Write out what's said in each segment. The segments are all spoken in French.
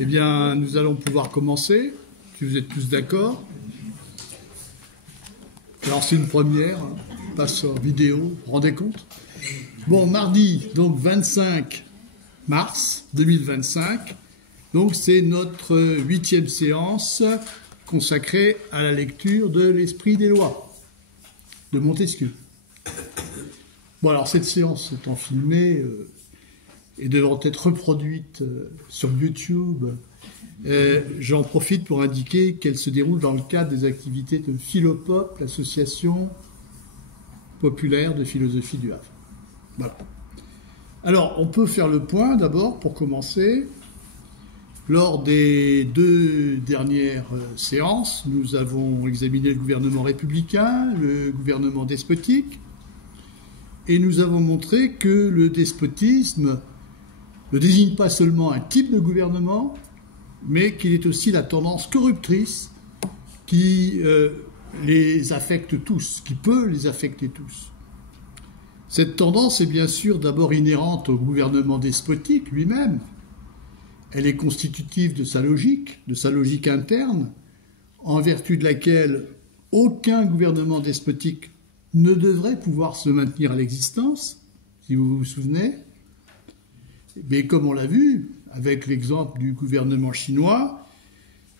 Eh bien, nous allons pouvoir commencer, si vous êtes tous d'accord. Alors, c'est une première, hein, passe en vidéo, vous vous rendez compte? Bon, mardi, donc 25 mars 2025, donc c'est notre 8e séance consacrée à la lecture de l'Esprit des lois de Montesquieu. Bon, alors cette séance étant filmée et devant être reproduite sur YouTube, j'en profite pour indiquer qu'elle se déroule dans le cadre des activités de Philopop, l'association populaire de philosophie du Havre. Voilà. Alors, on peut faire le point d'abord, pour commencer. Lors des 2 dernières séances, nous avons examiné le gouvernement républicain, le gouvernement despotique, et nous avons montré que le despotisme ne désigne pas seulement un type de gouvernement, mais qu'il est aussi la tendance corruptrice qui les affecte tous, qui peut les affecter tous. Cette tendance est bien sûr d'abord inhérente au gouvernement despotique lui-même. Elle est constitutive de sa logique interne, en vertu de laquelle aucun gouvernement despotique ne devrait pouvoir se maintenir à l'existence, si vous vous souvenez. Mais comme on l'a vu, avec l'exemple du gouvernement chinois,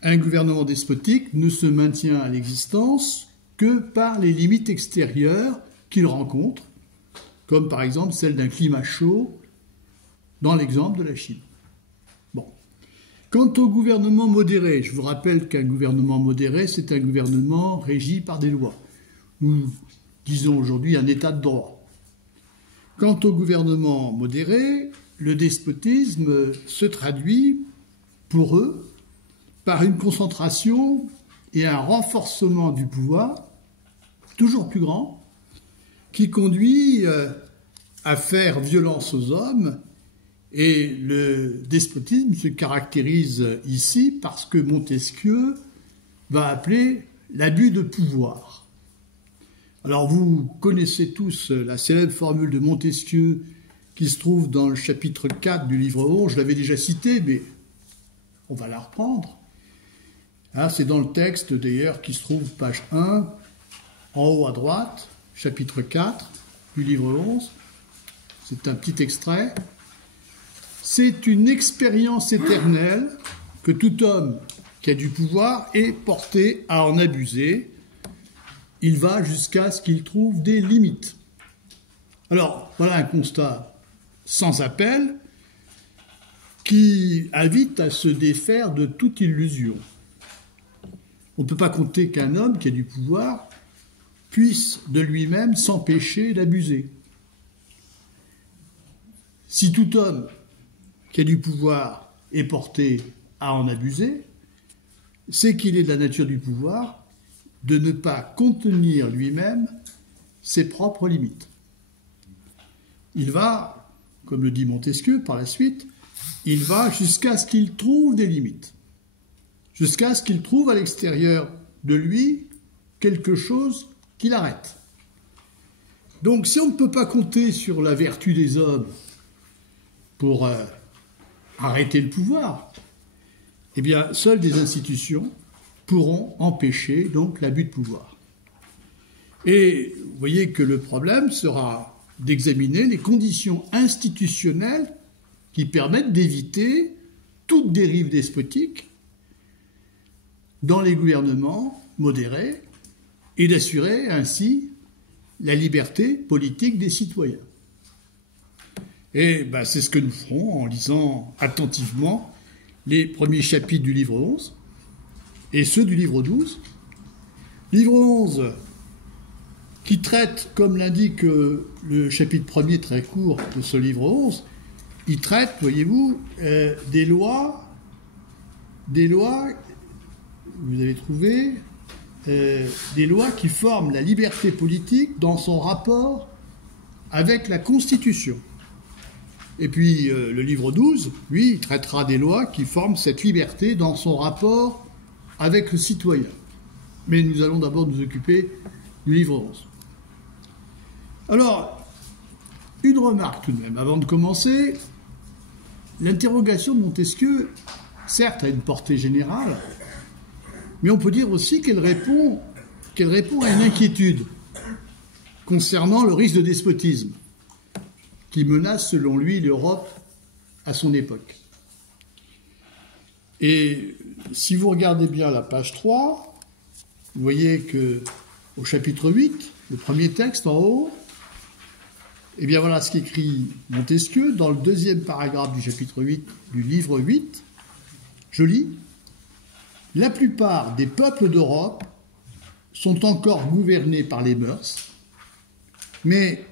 un gouvernement despotique ne se maintient à l'existence que par les limites extérieures qu'il rencontre, comme par exemple celle d'un climat chaud, dans l'exemple de la Chine. Bon. Quant au gouvernement modéré, je vous rappelle qu'un gouvernement modéré, c'est un gouvernement régi par des lois. Nous disons aujourd'hui un état de droit. Quant au gouvernement modéré, le despotisme se traduit, pour eux, par une concentration et un renforcement du pouvoir, toujours plus grand, qui conduit à faire violence aux hommes. Et le despotisme se caractérise ici par ce que Montesquieu va appeler l'abus de pouvoir. Alors vous connaissez tous la célèbre formule de Montesquieu qui se trouve dans le chapitre 4 du livre 11. Je l'avais déjà cité, mais on va la reprendre. Hein, c'est dans le texte d'ailleurs qui se trouve page 1, en haut à droite, chapitre 4 du livre 11. C'est un petit extrait. C'est une expérience éternelle que tout homme qui a du pouvoir est porté à en abuser. Il va jusqu'à ce qu'il trouve des limites. Alors, voilà un constat sans appel qui invite à se défaire de toute illusion. On ne peut pas compter qu'un homme qui a du pouvoir puisse de lui-même s'empêcher d'abuser. Si tout homme qui a du pouvoir est porté à en abuser, c'est qu'il est de la nature du pouvoir de ne pas contenir lui-même ses propres limites. Il va, comme le dit Montesquieu par la suite, il va jusqu'à ce qu'il trouve des limites, jusqu'à ce qu'il trouve à l'extérieur de lui quelque chose qui l'arrête. Donc si on ne peut pas compter sur la vertu des hommes pour arrêter le pouvoir, eh bien seules des institutions pourront empêcher donc l'abus de pouvoir. Et vous voyez que le problème sera d'examiner les conditions institutionnelles qui permettent d'éviter toute dérive despotique dans les gouvernements modérés et d'assurer ainsi la liberté politique des citoyens. Et c'est ce que nous ferons en lisant attentivement les premiers chapitres du livre 11 et ceux du livre 12. Livre 11 qui traite, comme l'indique le chapitre 1er très court de ce livre 11, il traite, voyez-vous, des lois, vous avez trouvé, des lois qui forment la liberté politique dans son rapport avec la Constitution. Et puis le livre 12, lui, il traitera des lois qui forment cette liberté dans son rapport avec le citoyen. Mais nous allons d'abord nous occuper du livre 11. Alors, une remarque tout de même, avant de commencer. L'interrogation de Montesquieu certes, a une portée générale, mais on peut dire aussi qu'elle répond à une inquiétude concernant le risque de despotisme qui menace, selon lui, l'Europe à son époque. Et si vous regardez bien la page 3, vous voyez qu'au chapitre 8, le premier texte en haut, eh bien voilà ce qu'écrit Montesquieu dans le deuxième paragraphe du chapitre 8 du livre 8. Je lis: « La plupart des peuples d'Europe sont encore gouvernés par les mœurs, mais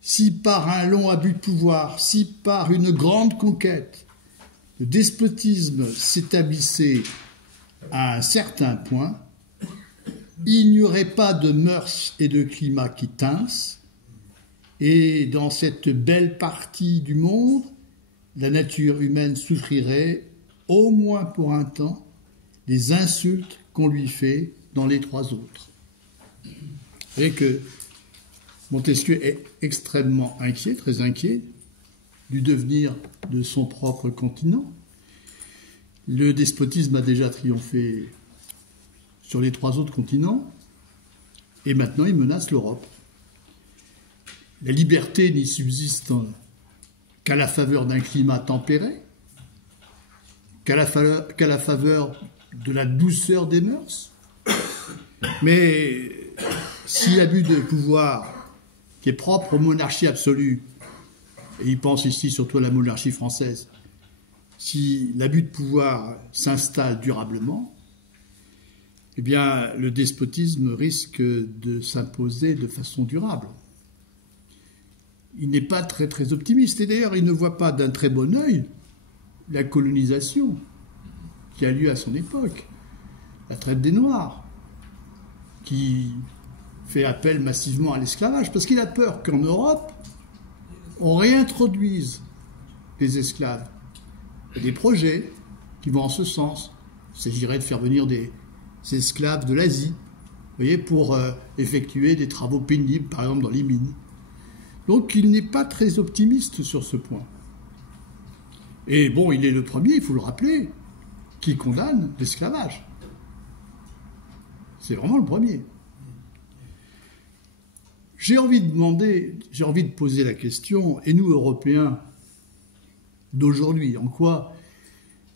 si par un long abus de pouvoir, si par une grande conquête, le despotisme s'établissait à un certain point, il n'y aurait pas de mœurs et de climat qui tinssent, et dans cette belle partie du monde, la nature humaine souffrirait, au moins pour un temps, des insultes qu'on lui fait dans les trois autres. » Vous voyez que Montesquieu est extrêmement inquiet, très inquiet, du devenir de son propre continent. Le despotisme a déjà triomphé sur les trois autres continents, et maintenant il menace l'Europe. La liberté n'y subsiste qu'à la faveur d'un climat tempéré, qu'à la faveur de la douceur des mœurs. Mais si l'abus de pouvoir qui est propre aux monarchies absolues, et il pense ici surtout à la monarchie française, si l'abus de pouvoir s'installe durablement, eh bien le despotisme risque de s'imposer de façon durable. Il n'est pas très optimiste, et d'ailleurs il ne voit pas d'un très bon œil la colonisation qui a lieu à son époque, la traite des Noirs, qui fait appel massivement à l'esclavage, parce qu'il a peur qu'en Europe, on réintroduise les esclaves. Il y a des projets qui vont en ce sens. Il s'agirait de faire venir des esclaves de l'Asie, vous voyez, pour effectuer des travaux pénibles, par exemple dans les mines. Donc il n'est pas très optimiste sur ce point. Et bon, il est le premier, il faut le rappeler, qui condamne l'esclavage. C'est vraiment le premier. J'ai envie de poser la question, et nous, Européens d'aujourd'hui, en quoi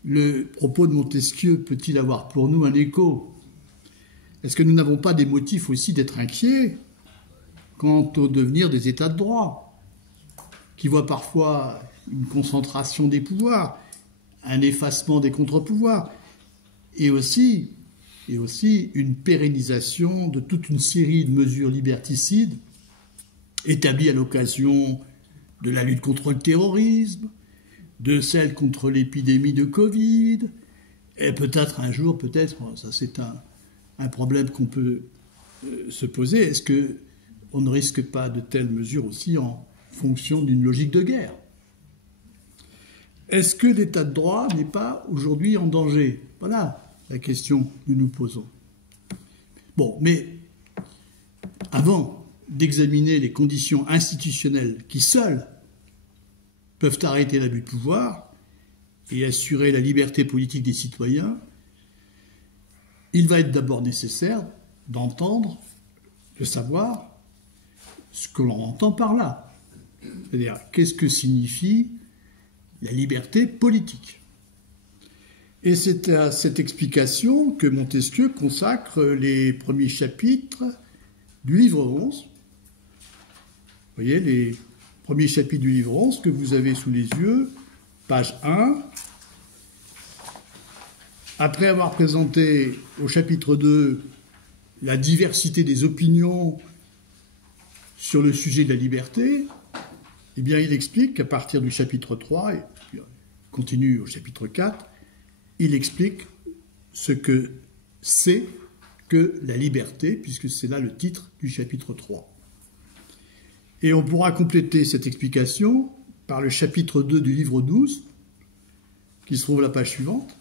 le propos de Montesquieu peut-il avoir pour nous un écho? Est-ce que nous n'avons pas des motifs aussi d'être inquiets quant au devenir des États de droit, qui voient parfois une concentration des pouvoirs, un effacement des contre-pouvoirs, et aussi une pérennisation de toute une série de mesures liberticides établies à l'occasion de la lutte contre le terrorisme, de celle contre l'épidémie de Covid, et peut-être un jour, ça c'est un problème qu'on peut se poser, est-ce qu'on ne risque pas de telles mesures aussi en fonction d'une logique de guerre? Est-ce que l'état de droit n'est pas aujourd'hui en danger? Voilà la question que nous nous posons. Bon, mais avant d'examiner les conditions institutionnelles qui seules peuvent arrêter l'abus de pouvoir et assurer la liberté politique des citoyens, il va être d'abord nécessaire d'entendre, de savoir ce que l'on entend par là. C'est-à-dire, qu'est-ce que signifie la liberté politique? Et c'est à cette explication que Montesquieu consacre les premiers chapitres du livre 11. Vous voyez, les premiers chapitres du livre 11 que vous avez sous les yeux, page 1. Après avoir présenté au chapitre 2 la diversité des opinions sur le sujet de la liberté, eh bien, il explique qu'à partir du chapitre 3, et puis continue au chapitre 4, il explique ce que c'est que la liberté, puisque c'est là le titre du chapitre 3. Et on pourra compléter cette explication par le chapitre 2 du livre 12, qui se trouve à la page suivante,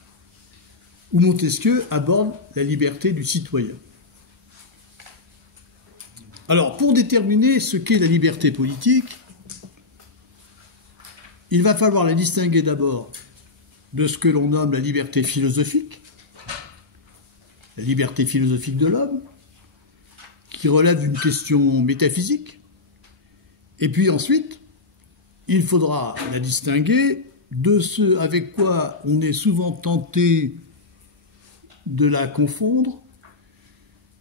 où Montesquieu aborde la liberté du citoyen. Alors, pour déterminer ce qu'est la liberté politique, il va falloir la distinguer d'abord de ce que l'on nomme la liberté philosophique de l'homme, qui relève d'une question métaphysique. Et puis ensuite, il faudra la distinguer de ce avec quoi on est souvent tenté de la confondre,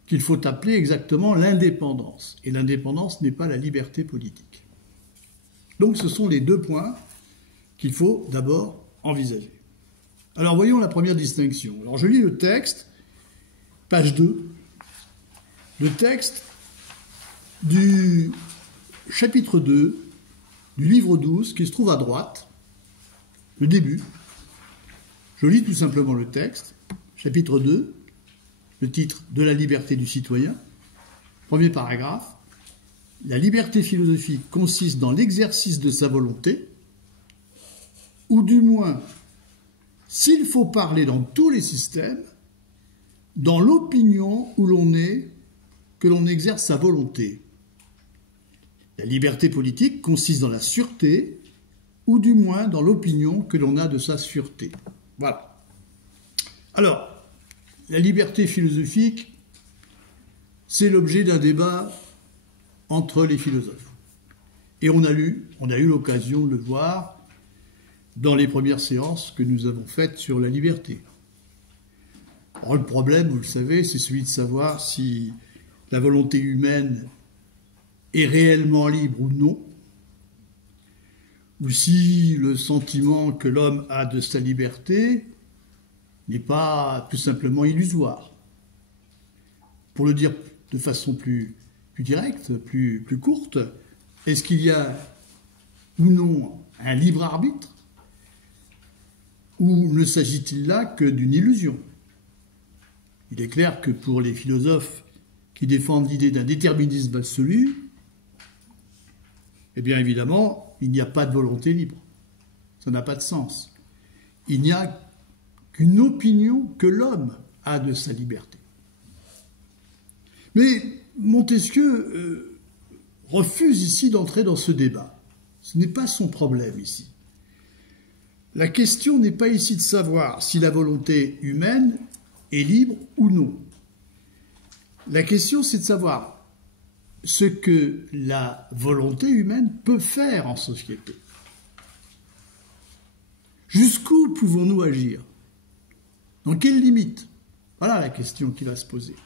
qu'il faut appeler exactement l'indépendance. Et l'indépendance n'est pas la liberté politique. Donc ce sont les deux points qu'il faut d'abord envisager. Alors voyons la première distinction. Alors je lis le texte, page 2, le texte du chapitre 2 du livre 12 qui se trouve à droite, le début. Je lis tout simplement le texte, chapitre 2, le titre « De la liberté du citoyen », premier paragraphe. La liberté philosophique consiste dans l'exercice de sa volonté, ou du moins, s'il faut parler dans tous les systèmes, dans l'opinion où l'on est, que l'on exerce sa volonté. La liberté politique consiste dans la sûreté, ou du moins dans l'opinion que l'on a de sa sûreté. Voilà. Alors, la liberté philosophique, c'est l'objet d'un débat entre les philosophes. Et on a eu l'occasion de le voir dans les premières séances que nous avons faites sur la liberté. Alors, le problème, vous le savez, c'est celui de savoir si la volonté humaine est réellement libre ou non, ou si le sentiment que l'homme a de sa liberté n'est pas tout simplement illusoire. Pour le dire de façon plus directe, plus courte, est-ce qu'il y a ou non un libre arbitre, ou ne s'agit-il là que d'une illusion? Il est clair que pour les philosophes qui défendent l'idée d'un déterminisme absolu, eh bien évidemment, il n'y a pas de volonté libre. Ça n'a pas de sens. Il n'y a qu'une opinion que l'homme a de sa liberté. Mais Montesquieu refuse ici d'entrer dans ce débat. Ce n'est pas son problème ici. La question n'est pas ici de savoir si la volonté humaine est libre ou non. La question, c'est de savoir ce que la volonté humaine peut faire en société. Jusqu'où pouvons-nous agir? Dans quelles limites? Voilà la question qui va se poser.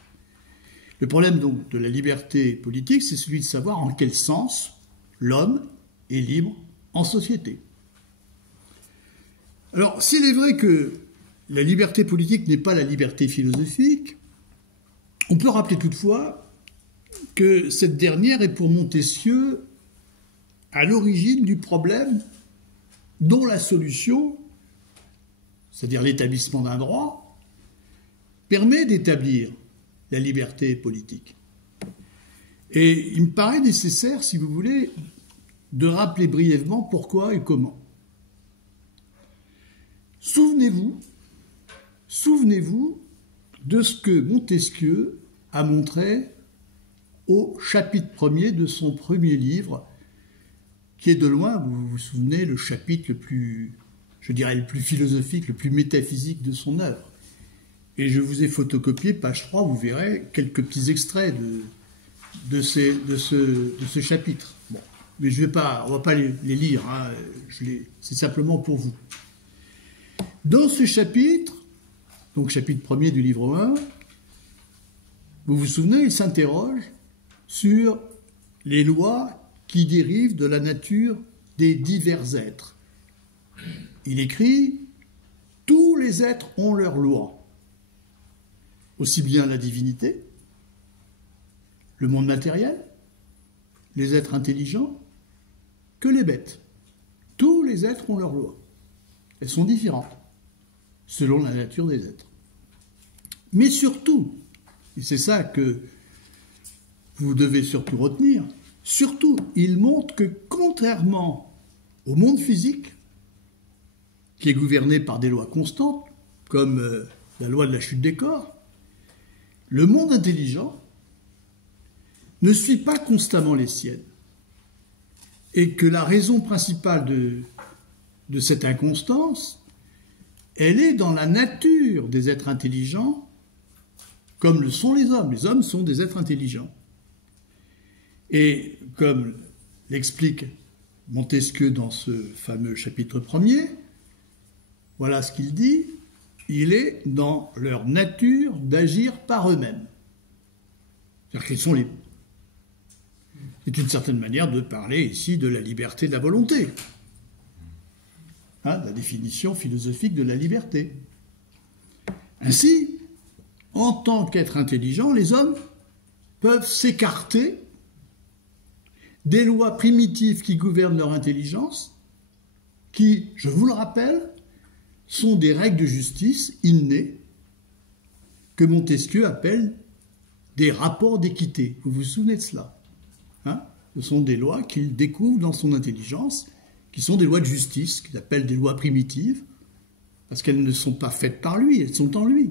Le problème donc de la liberté politique, c'est celui de savoir en quel sens l'homme est libre en société. Alors, s'il est vrai que la liberté politique n'est pas la liberté philosophique, on peut rappeler toutefois que cette dernière est pour Montesquieu à l'origine du problème dont la solution, c'est-à-dire l'établissement d'un droit, permet d'établir la liberté politique. Et il me paraît nécessaire, si vous voulez, de rappeler brièvement pourquoi et comment. Souvenez-vous de ce que Montesquieu a montré au chapitre 1er de son premier livre, qui est de loin, vous vous souvenez, le chapitre le plus, je dirais, le plus philosophique, le plus métaphysique de son œuvre. Et je vous ai photocopié, page 3, vous verrez quelques petits extraits de ce chapitre. Bon, mais on ne va pas les lire, hein, c'est simplement pour vous. Dans ce chapitre, donc chapitre 1er du livre 1, vous vous souvenez, il s'interroge sur les lois qui dérivent de la nature des divers êtres. Il écrit « Tous les êtres ont leurs lois, aussi bien la divinité, le monde matériel, les êtres intelligents, que les bêtes. Tous les êtres ont leurs lois. Elles sont différentes, selon la nature des êtres. Mais surtout, et c'est ça que vous devez surtout retenir, surtout, il montre que contrairement au monde physique, qui est gouverné par des lois constantes, comme la loi de la chute des corps, le monde intelligent ne suit pas constamment les siennes. Et que la raison principale de cette inconstance elle est dans la nature des êtres intelligents, comme le sont les hommes. Les hommes sont des êtres intelligents. Et comme l'explique Montesquieu dans ce fameux chapitre 1er, voilà ce qu'il dit, il est dans leur nature d'agir par eux-mêmes. C'est-à-dire qu'ils sont libres. C'est une certaine manière de parler ici de la liberté de la volonté. La définition philosophique de la liberté. Ainsi, en tant qu'être intelligent, les hommes peuvent s'écarter des lois primitives qui gouvernent leur intelligence, qui, je vous le rappelle, sont des règles de justice innées que Montesquieu appelle des rapports d'équité. Vous vous souvenez de cela? Ce sont des lois qu'il découvre dans son intelligence, qui sont des lois de justice, qu'il appelle des lois primitives, parce qu'elles ne sont pas faites par lui, elles sont en lui.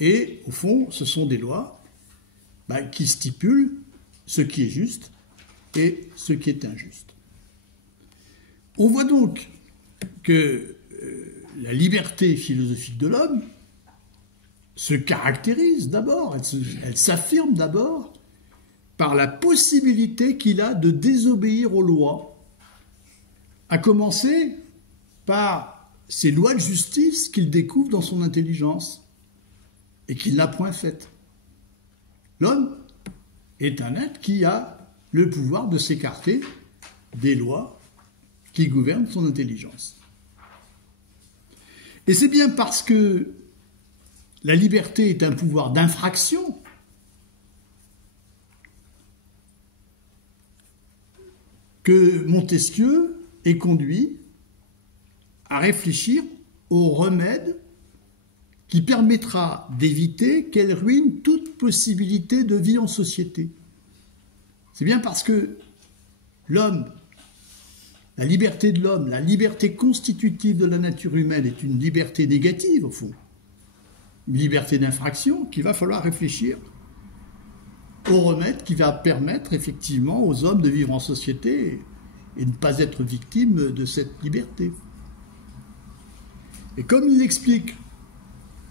Et au fond, ce sont des lois qui stipulent ce qui est juste et ce qui est injuste. On voit donc que la liberté philosophique de l'homme se caractérise d'abord, elle s'affirme d'abord par la possibilité qu'il a de désobéir aux lois, à commencer par ces lois de justice qu'il découvre dans son intelligence et qu'il n'a point faites. L'homme est un être qui a le pouvoir de s'écarter des lois qui gouvernent son intelligence. Et c'est bien parce que la liberté est un pouvoir d'infraction que Montesquieu est conduit à réfléchir au remède qui permettra d'éviter qu'elle ruine toute possibilité de vie en société. C'est bien parce que l'homme, la liberté de l'homme, la liberté constitutive de la nature humaine est une liberté négative, au fond, une liberté d'infraction, qu'il va falloir réfléchir au remède qui va permettre effectivement aux hommes de vivre en société et ne pas être victimes de cette liberté. Et comme il l'explique,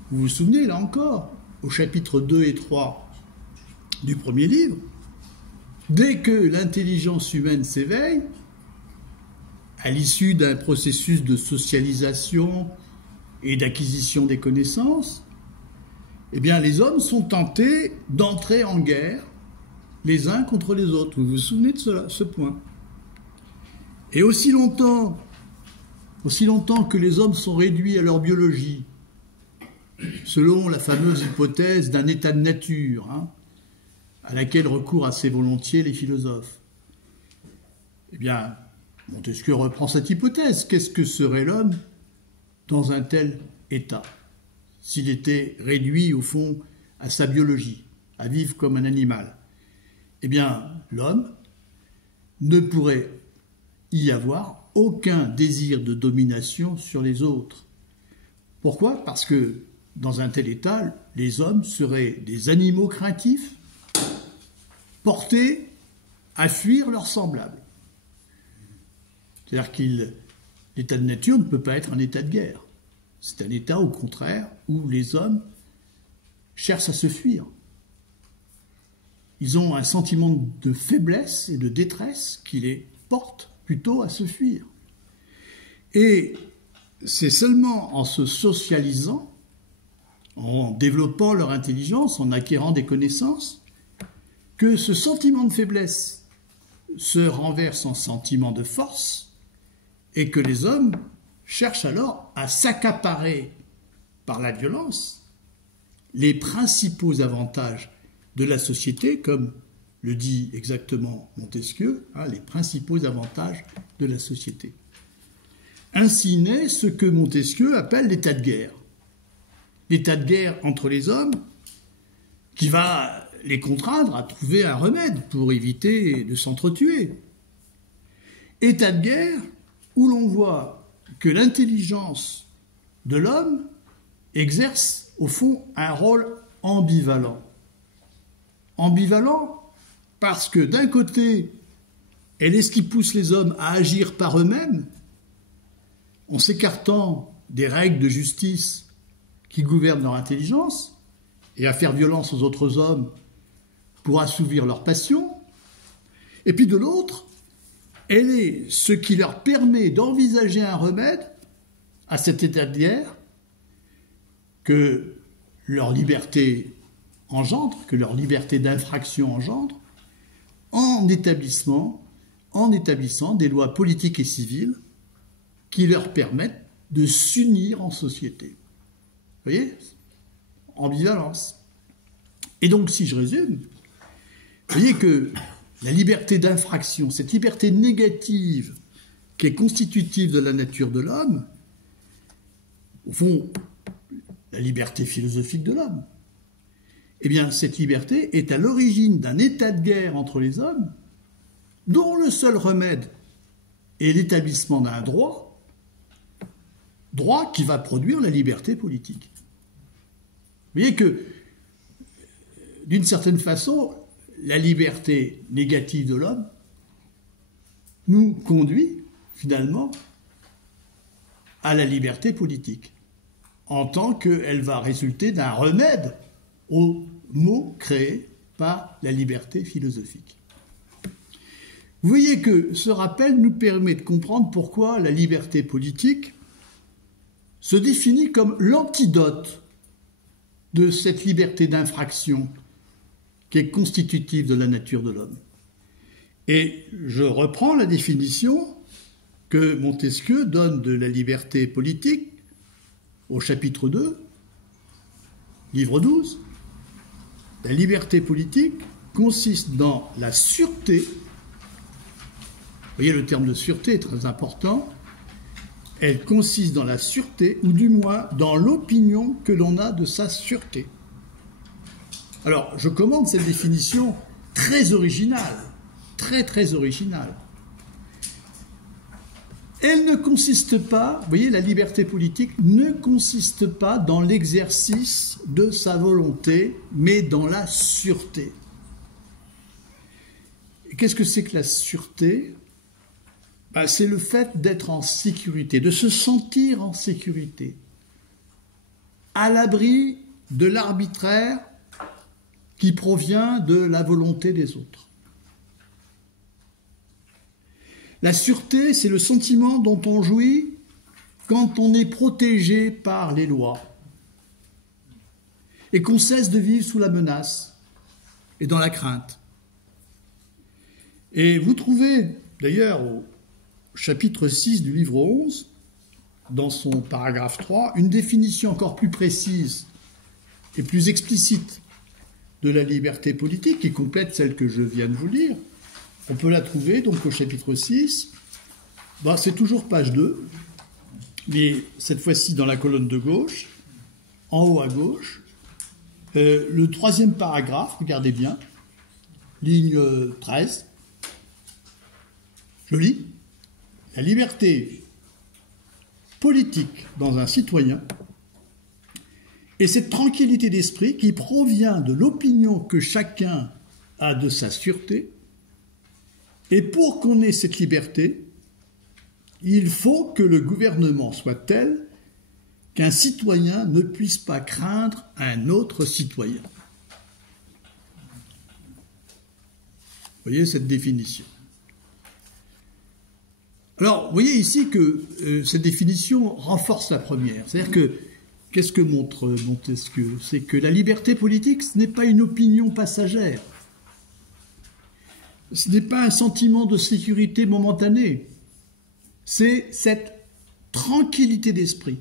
vous vous souvenez là encore, au chapitre 2 et 3 du premier livre, dès que l'intelligence humaine s'éveille, à l'issue d'un processus de socialisation et d'acquisition des connaissances, eh bien, les hommes sont tentés d'entrer en guerre les uns contre les autres. Vous vous souvenez de ce point? Et aussi longtemps que les hommes sont réduits à leur biologie, selon la fameuse hypothèse d'un état de nature, à laquelle recourent assez volontiers les philosophes, eh bien, Montesquieu reprend cette hypothèse. Qu'est-ce que serait l'homme dans un tel état, s'il était réduit, au fond, à sa biologie, à vivre comme un animal? Eh bien, l'homme ne pourrait y avoir aucun désir de domination sur les autres. Pourquoi? Parce que, dans un tel état, les hommes seraient des animaux craintifs, portés à fuir leurs semblables. C'est-à-dire que l'état de nature ne peut pas être un état de guerre. C'est un état, au contraire, où les hommes cherchent à se fuir. Ils ont un sentiment de faiblesse et de détresse qui les porte plutôt à se fuir. Et c'est seulement en se socialisant, en développant leur intelligence, en acquérant des connaissances, que ce sentiment de faiblesse se renverse en sentiment de force et que les hommes cherchent alors à s'accaparer par la violence les principaux avantages de la société, comme le dit exactement Montesquieu, les principaux avantages de la société. Ainsi naît ce que Montesquieu appelle l'état de guerre. L'état de guerre entre les hommes qui va les contraindre à trouver un remède pour éviter de s'entretuer. État de guerre où l'on voit que l'intelligence de l'homme exerce au fond un rôle ambivalent. Ambivalent parce que d'un côté, elle est ce qui pousse les hommes à agir par eux-mêmes, en s'écartant des règles de justice qui gouvernent leur intelligence et à faire violence aux autres hommes pour assouvir leurs passions. Et puis de l'autre, elle est ce qui leur permet d'envisager un remède à cet état de guerre que leur liberté engendre, que leur liberté d'infraction engendre, en établissant des lois politiques et civiles qui leur permettent de s'unir en société. Vous voyez ? Ambivalence. Et donc, si je résume, vous voyez que la liberté d'infraction, cette liberté négative qui est constitutive de la nature de l'homme, au fond, la liberté philosophique de l'homme, eh bien, cette liberté est à l'origine d'un état de guerre entre les hommes dont le seul remède est l'établissement d'un droit qui va produire la liberté politique. Vous voyez que, d'une certaine façon, la liberté négative de l'homme nous conduit, finalement, à la liberté politique, en tant qu'elle va résulter d'un remède aux maux créés par la liberté philosophique. Vous voyez que ce rappel nous permet de comprendre pourquoi la liberté politique se définit comme l'antidote de cette liberté d'infraction qui est constitutive de la nature de l'homme. Et je reprends la définition que Montesquieu donne de la liberté politique au chapitre 2, livre 12. La liberté politique consiste dans la sûreté. Vous voyez, le terme de sûreté est très important. Elle consiste dans la sûreté, ou du moins dans l'opinion que l'on a de sa sûreté. Alors, je commande cette définition très originale, très originale. Elle ne consiste pas, vous voyez, la liberté politique ne consiste pas dans l'exercice de sa volonté, mais dans la sûreté. Et qu'est-ce que c'est que la sûreté ? C'est le fait d'être en sécurité, de se sentir en sécurité, à l'abri de l'arbitraire qui provient de la volonté des autres. La sûreté, c'est le sentiment dont on jouit quand on est protégé par les lois et qu'on cesse de vivre sous la menace et dans la crainte. Et vous trouvez d'ailleurs au chapitre 6 du livre 11, dans son paragraphe 3, une définition encore plus précise et plus explicite de la liberté politique qui complète celle que je viens de vous lire. On peut la trouver donc au chapitre 6. C'est toujours page 2, mais cette fois-ci dans la colonne de gauche, en haut à gauche. Le troisième paragraphe, regardez bien, ligne 13. Je lis. La liberté politique dans un citoyen est cette tranquillité d'esprit qui provient de l'opinion que chacun a de sa sûreté. Et pour qu'on ait cette liberté, il faut que le gouvernement soit tel qu'un citoyen ne puisse pas craindre un autre citoyen. Vous voyez cette définition. Alors, vous voyez ici que cette définition renforce la première. C'est-à-dire que, qu'est-ce que montre Montesquieu ? C'est que la liberté politique, ce n'est pas une opinion passagère. Ce n'est pas un sentiment de sécurité momentanée. C'est cette tranquillité d'esprit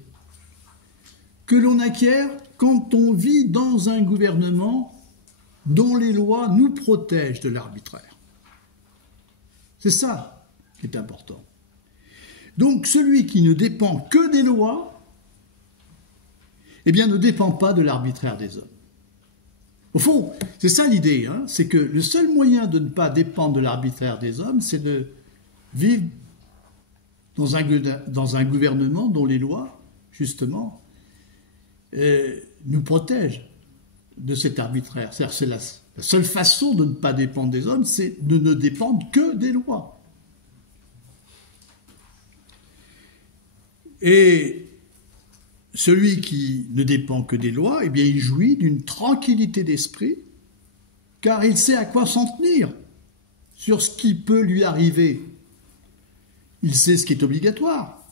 que l'on acquiert quand on vit dans un gouvernement dont les lois nous protègent de l'arbitraire. C'est ça qui est important. Donc celui qui ne dépend que des lois, eh bien ne dépend pas de l'arbitraire des hommes. Au fond, c'est ça l'idée, c'est que le seul moyen de ne pas dépendre de l'arbitraire des hommes, c'est de vivre dans un gouvernement dont les lois, justement, nous protègent de cet arbitraire. C'est la seule façon de ne pas dépendre des hommes, c'est de ne dépendre que des lois. Et celui qui ne dépend que des lois, eh bien, il jouit d'une tranquillité d'esprit, car il sait à quoi s'en tenir sur ce qui peut lui arriver. Il sait ce qui est obligatoire,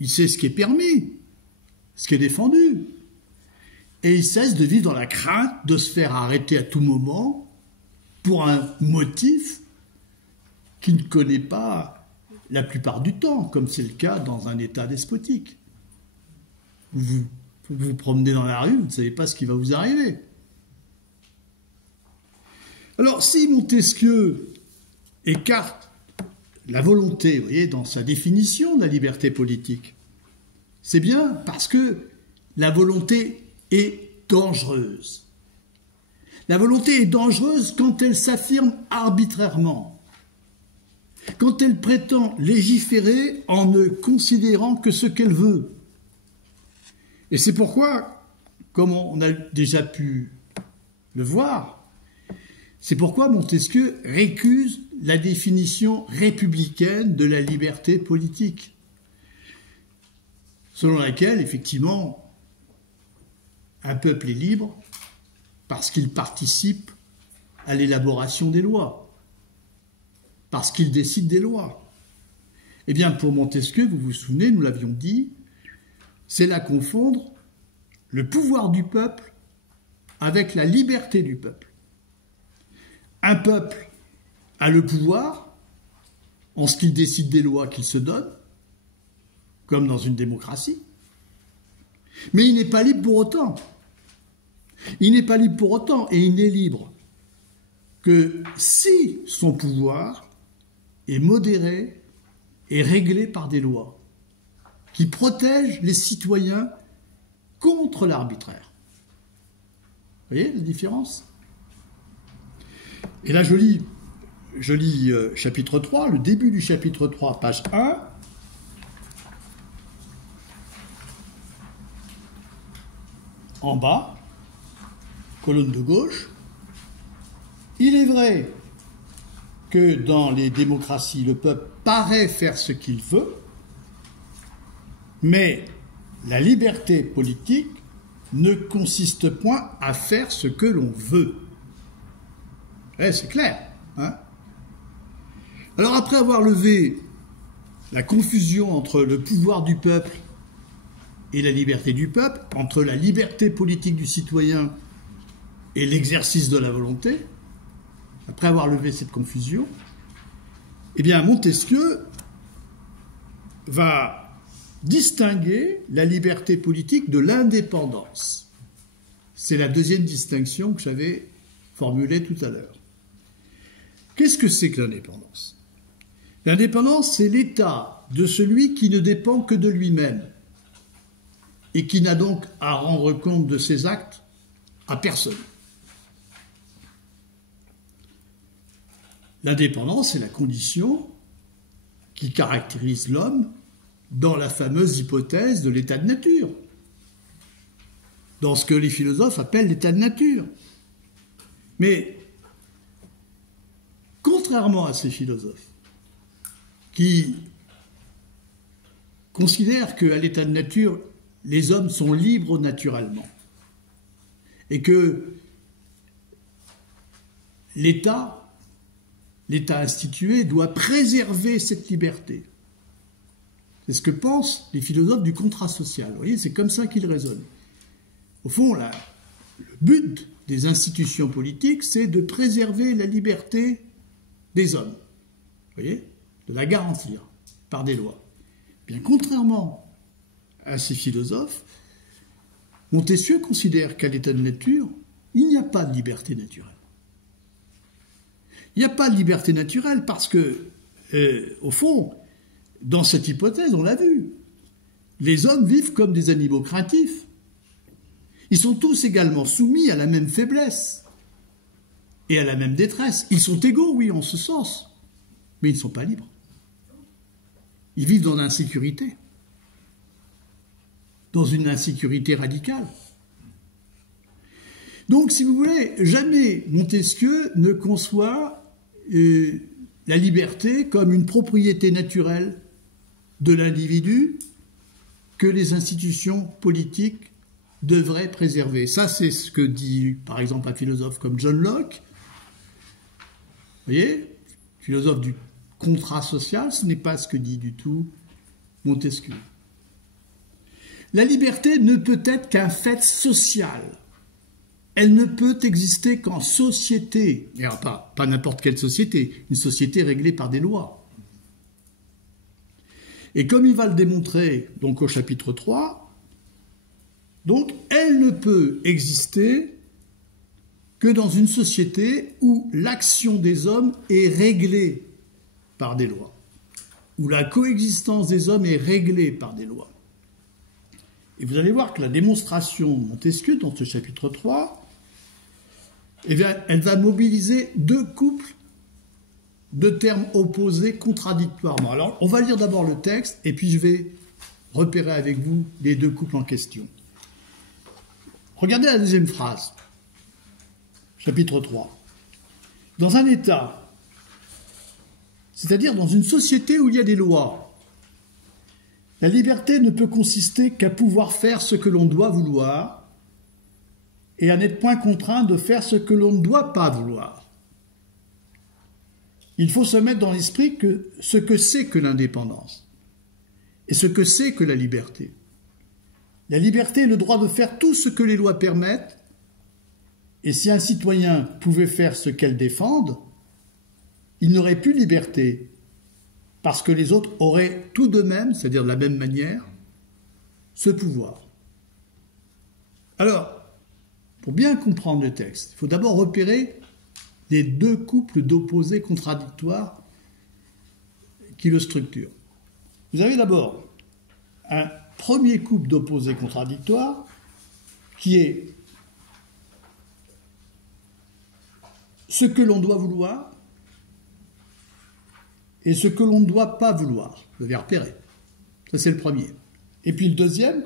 il sait ce qui est permis, ce qui est défendu, et il cesse de vivre dans la crainte de se faire arrêter à tout moment pour un motif qu'il ne connaît pas la plupart du temps, comme c'est le cas dans un État despotique. Vous vous promenez dans la rue, vous ne savez pas ce qui va vous arriver. Alors, si Montesquieu écarte la volonté, vous voyez, dans sa définition de la liberté politique, c'est bien parce que la volonté est dangereuse. La volonté est dangereuse quand elle s'affirme arbitrairement, quand elle prétend légiférer en ne considérant que ce qu'elle veut. Et c'est pourquoi, comme on a déjà pu le voir, c'est pourquoi Montesquieu récuse la définition républicaine de la liberté politique, selon laquelle, effectivement, un peuple est libre parce qu'il participe à l'élaboration des lois, parce qu'il décide des lois. Eh bien, pour Montesquieu, vous vous souvenez, nous l'avions dit, c'est là confondre le pouvoir du peuple avec la liberté du peuple. Un peuple a le pouvoir en ce qu'il décide des lois qu'il se donne, comme dans une démocratie, mais il n'est pas libre pour autant. Il n'est pas libre pour autant, et il n'est libre que si son pouvoir est modéré et réglé par des lois qui protègent les citoyens contre l'arbitraire. Vous voyez la différence? Et là, je lis chapitre 3, le début du chapitre 3, page 1. En bas, colonne de gauche. Il est vrai que dans les démocraties, le peuple paraît faire ce qu'il veut, mais la liberté politique ne consiste point à faire ce que l'on veut. C'est clair, hein? Alors après avoir levé la confusion entre le pouvoir du peuple et la liberté du peuple, entre la liberté politique du citoyen et l'exercice de la volonté, après avoir levé cette confusion, eh bien Montesquieu va distinguer la liberté politique de l'indépendance. C'est la deuxième distinction que j'avais formulée tout à l'heure. Qu'est-ce que c'est que l'indépendance? L'indépendance, c'est l'état de celui qui ne dépend que de lui-même et qui n'a donc à rendre compte de ses actes à personne. L'indépendance, c'est la condition qui caractérise l'homme dans la fameuse hypothèse de l'état de nature, dans ce que les philosophes appellent l'état de nature. Mais contrairement à ces philosophes qui considèrent qu'à l'état de nature, les hommes sont libres naturellement et que l'État institué doit préserver cette liberté. C'est ce que pensent les philosophes du contrat social. Vous voyez, c'est comme ça qu'ils raisonnent. Au fond, le but des institutions politiques, c'est de préserver la liberté des hommes. Vous voyez, de la garantir par des lois. Bien, contrairement à ces philosophes, Montesquieu considère qu'à l'état de nature, il n'y a pas de liberté naturelle. Il n'y a pas de liberté naturelle parce que, au fond, dans cette hypothèse, on l'a vu, les hommes vivent comme des animaux craintifs. Ils sont tous également soumis à la même faiblesse et à la même détresse. Ils sont égaux, oui, en ce sens, mais ils ne sont pas libres. Ils vivent dans l'insécurité, dans une insécurité radicale. Donc, si vous voulez, jamais Montesquieu ne conçoit la liberté comme une propriété naturelle de l'individu que les institutions politiques devraient préserver. Ça, c'est ce que dit, par exemple, un philosophe comme John Locke. Vous voyez, philosophe du contrat social, ce n'est pas ce que dit du tout Montesquieu. La liberté ne peut être qu'un fait social. Elle ne peut exister qu'en société. Et alors, pas n'importe quelle société, une société réglée par des lois. Et comme il va le démontrer donc au chapitre 3, donc elle ne peut exister que dans une société où l'action des hommes est réglée par des lois, où la coexistence des hommes est réglée par des lois. Et vous allez voir que la démonstration de Montesquieu dans ce chapitre 3, eh bien, elle va mobiliser deux couples de termes opposés contradictoirement. Alors, on va lire d'abord le texte, et puis je vais repérer avec vous les deux couples en question. Regardez la deuxième phrase, chapitre 3. Dans un État, c'est-à-dire dans une société où il y a des lois, la liberté ne peut consister qu'à pouvoir faire ce que l'on doit vouloir et à n'être point contraint de faire ce que l'on ne doit pas vouloir. Il faut se mettre dans l'esprit que ce que c'est que l'indépendance et ce que c'est que la liberté. La liberté est le droit de faire tout ce que les lois permettent, et si un citoyen pouvait faire ce qu'elles défendent, il n'aurait plus de liberté, parce que les autres auraient tout de même, c'est-à-dire de la même manière, ce pouvoir. Alors, pour bien comprendre le texte, il faut d'abord repérer les deux couples d'opposés contradictoires qui le structurent. Vous avez d'abord un premier couple d'opposés contradictoires qui est ce que l'on doit vouloir et ce que l'on ne doit pas vouloir. Vous avez repéré. Ça, c'est le premier. Et puis le deuxième,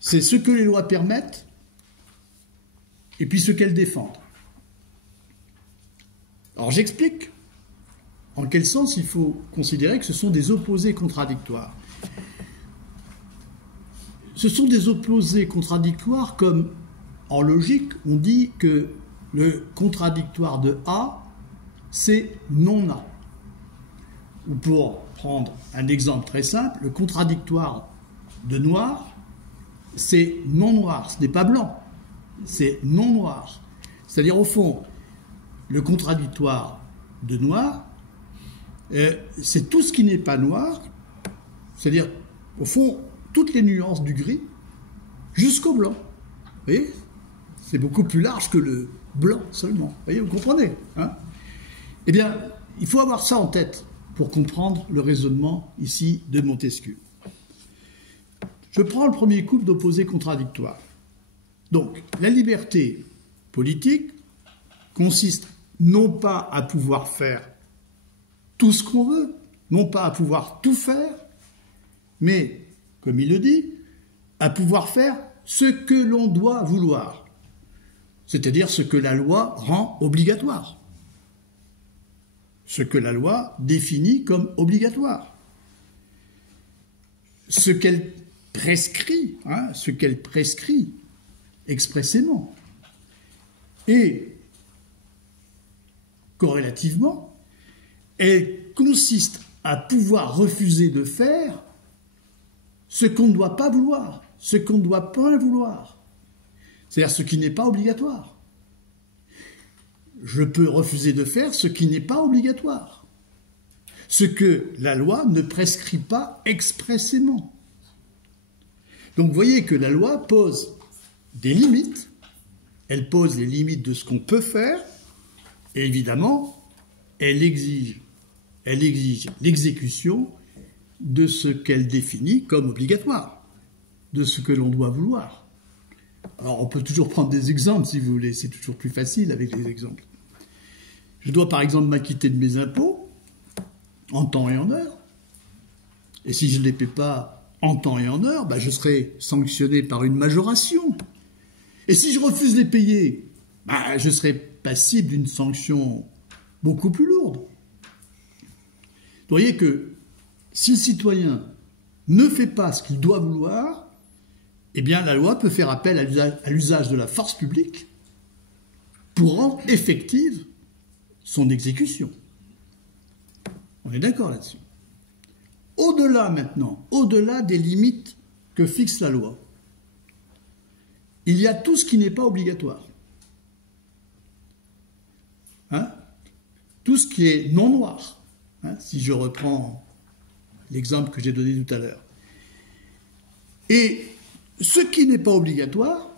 c'est ce que les lois permettent et puis ce qu'elles défendent. Alors j'explique en quel sens il faut considérer que ce sont des opposés contradictoires. Ce sont des opposés contradictoires comme, en logique, on dit que le contradictoire de A, c'est non A. Ou pour prendre un exemple très simple, le contradictoire de noir, c'est non noir, ce n'est pas blanc, c'est non noir. C'est-à-dire, au fond, le contradictoire de noir, c'est tout ce qui n'est pas noir, c'est-à-dire, au fond, toutes les nuances du gris, jusqu'au blanc. Vous voyez ? C'est beaucoup plus large que le blanc seulement. Vous voyez, vous comprenez, hein ? Eh bien, il faut avoir ça en tête pour comprendre le raisonnement ici de Montesquieu. Je prends le premier couple d'opposés contradictoires. Donc, la liberté politique consiste non pas à pouvoir faire tout ce qu'on veut, non pas à pouvoir tout faire, mais, comme il le dit, à pouvoir faire ce que l'on doit vouloir, c'est-à-dire ce que la loi rend obligatoire, ce que la loi définit comme obligatoire, ce qu'elle prescrit, ce qu'elle prescrit expressément. Et, corrélativement, elle consiste à pouvoir refuser de faire ce qu'on ne doit pas vouloir, ce qu'on ne doit pas vouloir, c'est-à-dire ce qui n'est pas obligatoire. Je peux refuser de faire ce qui n'est pas obligatoire, ce que la loi ne prescrit pas expressément. Donc vous voyez que la loi pose des limites, elle pose les limites de ce qu'on peut faire, et évidemment, elle exige l'exécution de ce qu'elle définit comme obligatoire, de ce que l'on doit vouloir. Alors on peut toujours prendre des exemples si vous voulez, c'est toujours plus facile avec les exemples. Je dois par exemple m'acquitter de mes impôts en temps et en heure, et si je ne les paie pas en temps et en heure, je serai sanctionné par une majoration. Et si je refuse de les payer, je serai passible d'une sanction beaucoup plus lourde. Vous voyez que si le citoyen ne fait pas ce qu'il doit vouloir, eh bien la loi peut faire appel à l'usage de la force publique pour rendre effective son exécution. On est d'accord là-dessus. Au-delà maintenant, au-delà des limites que fixe la loi, il y a tout ce qui n'est pas obligatoire. Hein? Tout ce qui est non noir, hein, si je reprends l'exemple que j'ai donné tout à l'heure. Et ce qui n'est pas obligatoire,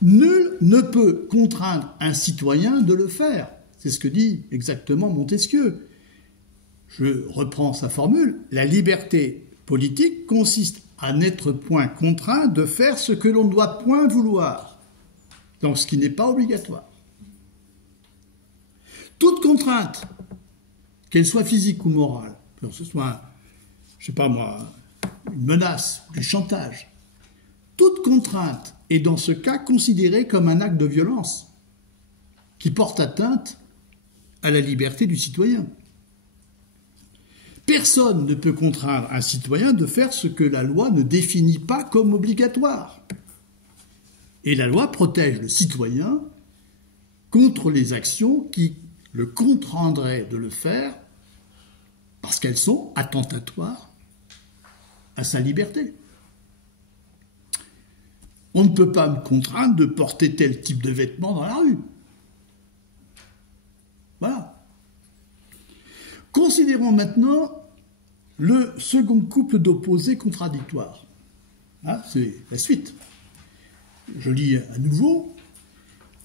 nul ne peut contraindre un citoyen de le faire. C'est ce que dit exactement Montesquieu. Je reprends sa formule. La liberté politique consiste à n'être point contraint de faire ce que l'on ne doit point vouloir. Donc ce qui n'est pas obligatoire. Toute contrainte, qu'elle soit physique ou morale, que ce soit, je ne sais pas moi, une menace, du chantage, toute contrainte est dans ce cas considérée comme un acte de violence qui porte atteinte à la liberté du citoyen. Personne ne peut contraindre un citoyen de faire ce que la loi ne définit pas comme obligatoire. Et la loi protège le citoyen contre les actions qui le contraindraient de le faire parce qu'elles sont attentatoires à sa liberté. On ne peut pas me contraindre de porter tel type de vêtements dans la rue. Voilà. Considérons maintenant le second couple d'opposés contradictoires. Hein, c'est la suite. Je lis à nouveau.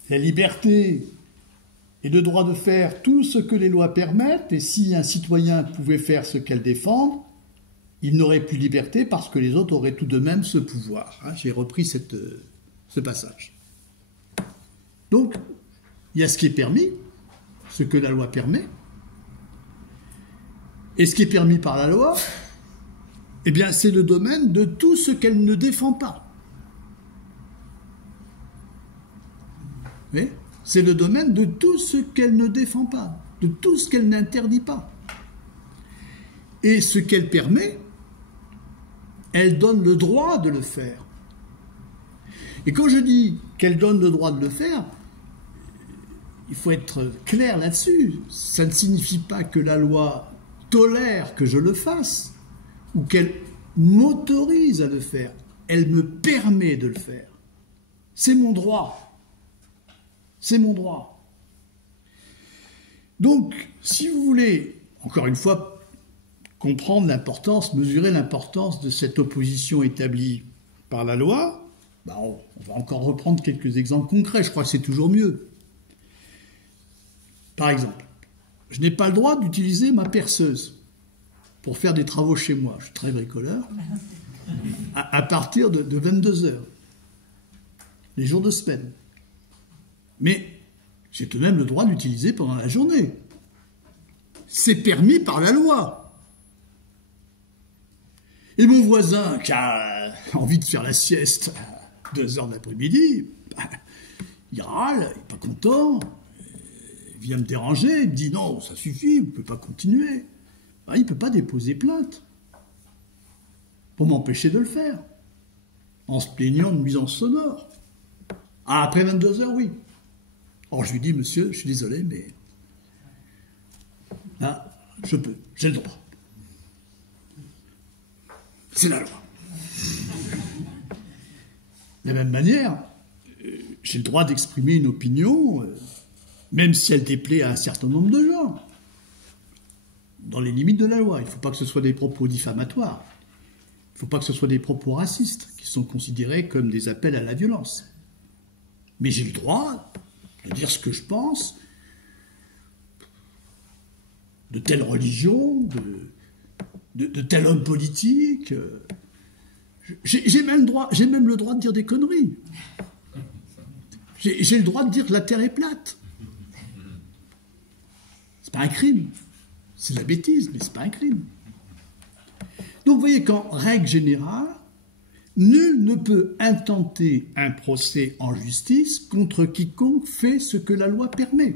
La liberté est le droit de faire tout ce que les lois permettent, et si un citoyen pouvait faire ce qu'elles défendent, il n'aurait plus liberté parce que les autres auraient tout de même ce pouvoir. Hein, j'ai repris ce passage. Donc, il y a ce qui est permis, ce que la loi permet. Et ce qui est permis par la loi, eh bien, c'est le domaine de tout ce qu'elle ne défend pas. Oui, c'est le domaine de tout ce qu'elle ne défend pas, de tout ce qu'elle n'interdit pas. Et ce qu'elle permet, elle donne le droit de le faire. Et quand je dis qu'elle donne le droit de le faire, il faut être clair là-dessus. Ça ne signifie pas que la loi tolère que je le fasse ou qu'elle m'autorise à le faire. Elle me permet de le faire. C'est mon droit. C'est mon droit. Donc, si vous voulez, encore une fois, comprendre l'importance, mesurer l'importance de cette opposition établie par la loi, on va encore reprendre quelques exemples concrets. Je crois que c'est toujours mieux. Par exemple, je n'ai pas le droit d'utiliser ma perceuse pour faire des travaux chez moi. Je suis très bricoleur. À partir de 22 heures, les jours de semaine. Mais j'ai tout de même le droit d'utiliser pendant la journée. C'est permis par la loi. Et mon voisin qui a envie de faire la sieste à 2 heures de l'après-midi, il râle, il n'est pas content. Il vient me déranger, il me dit non, ça suffit, vous ne pouvez pas continuer. Il ne peut pas déposer plainte pour m'empêcher de le faire, en se plaignant de nuisance sonore. Après 22 heures, oui. Or, je lui dis, monsieur, je suis désolé, mais là, je peux, j'ai le droit. C'est la loi. De la même manière, j'ai le droit d'exprimer une opinion, même si elle déplaît à un certain nombre de gens, dans les limites de la loi. Il ne faut pas que ce soit des propos diffamatoires. Il ne faut pas que ce soit des propos racistes, qui sont considérés comme des appels à la violence. Mais j'ai le droit de dire ce que je pense de telle religion, de tel homme politique. J'ai même le droit de dire des conneries. J'ai le droit de dire que la Terre est plate. C'est pas un crime. C'est de la bêtise, mais c'est pas un crime. Donc vous voyez qu'en règle générale, nul ne peut intenter un procès en justice contre quiconque fait ce que la loi permet.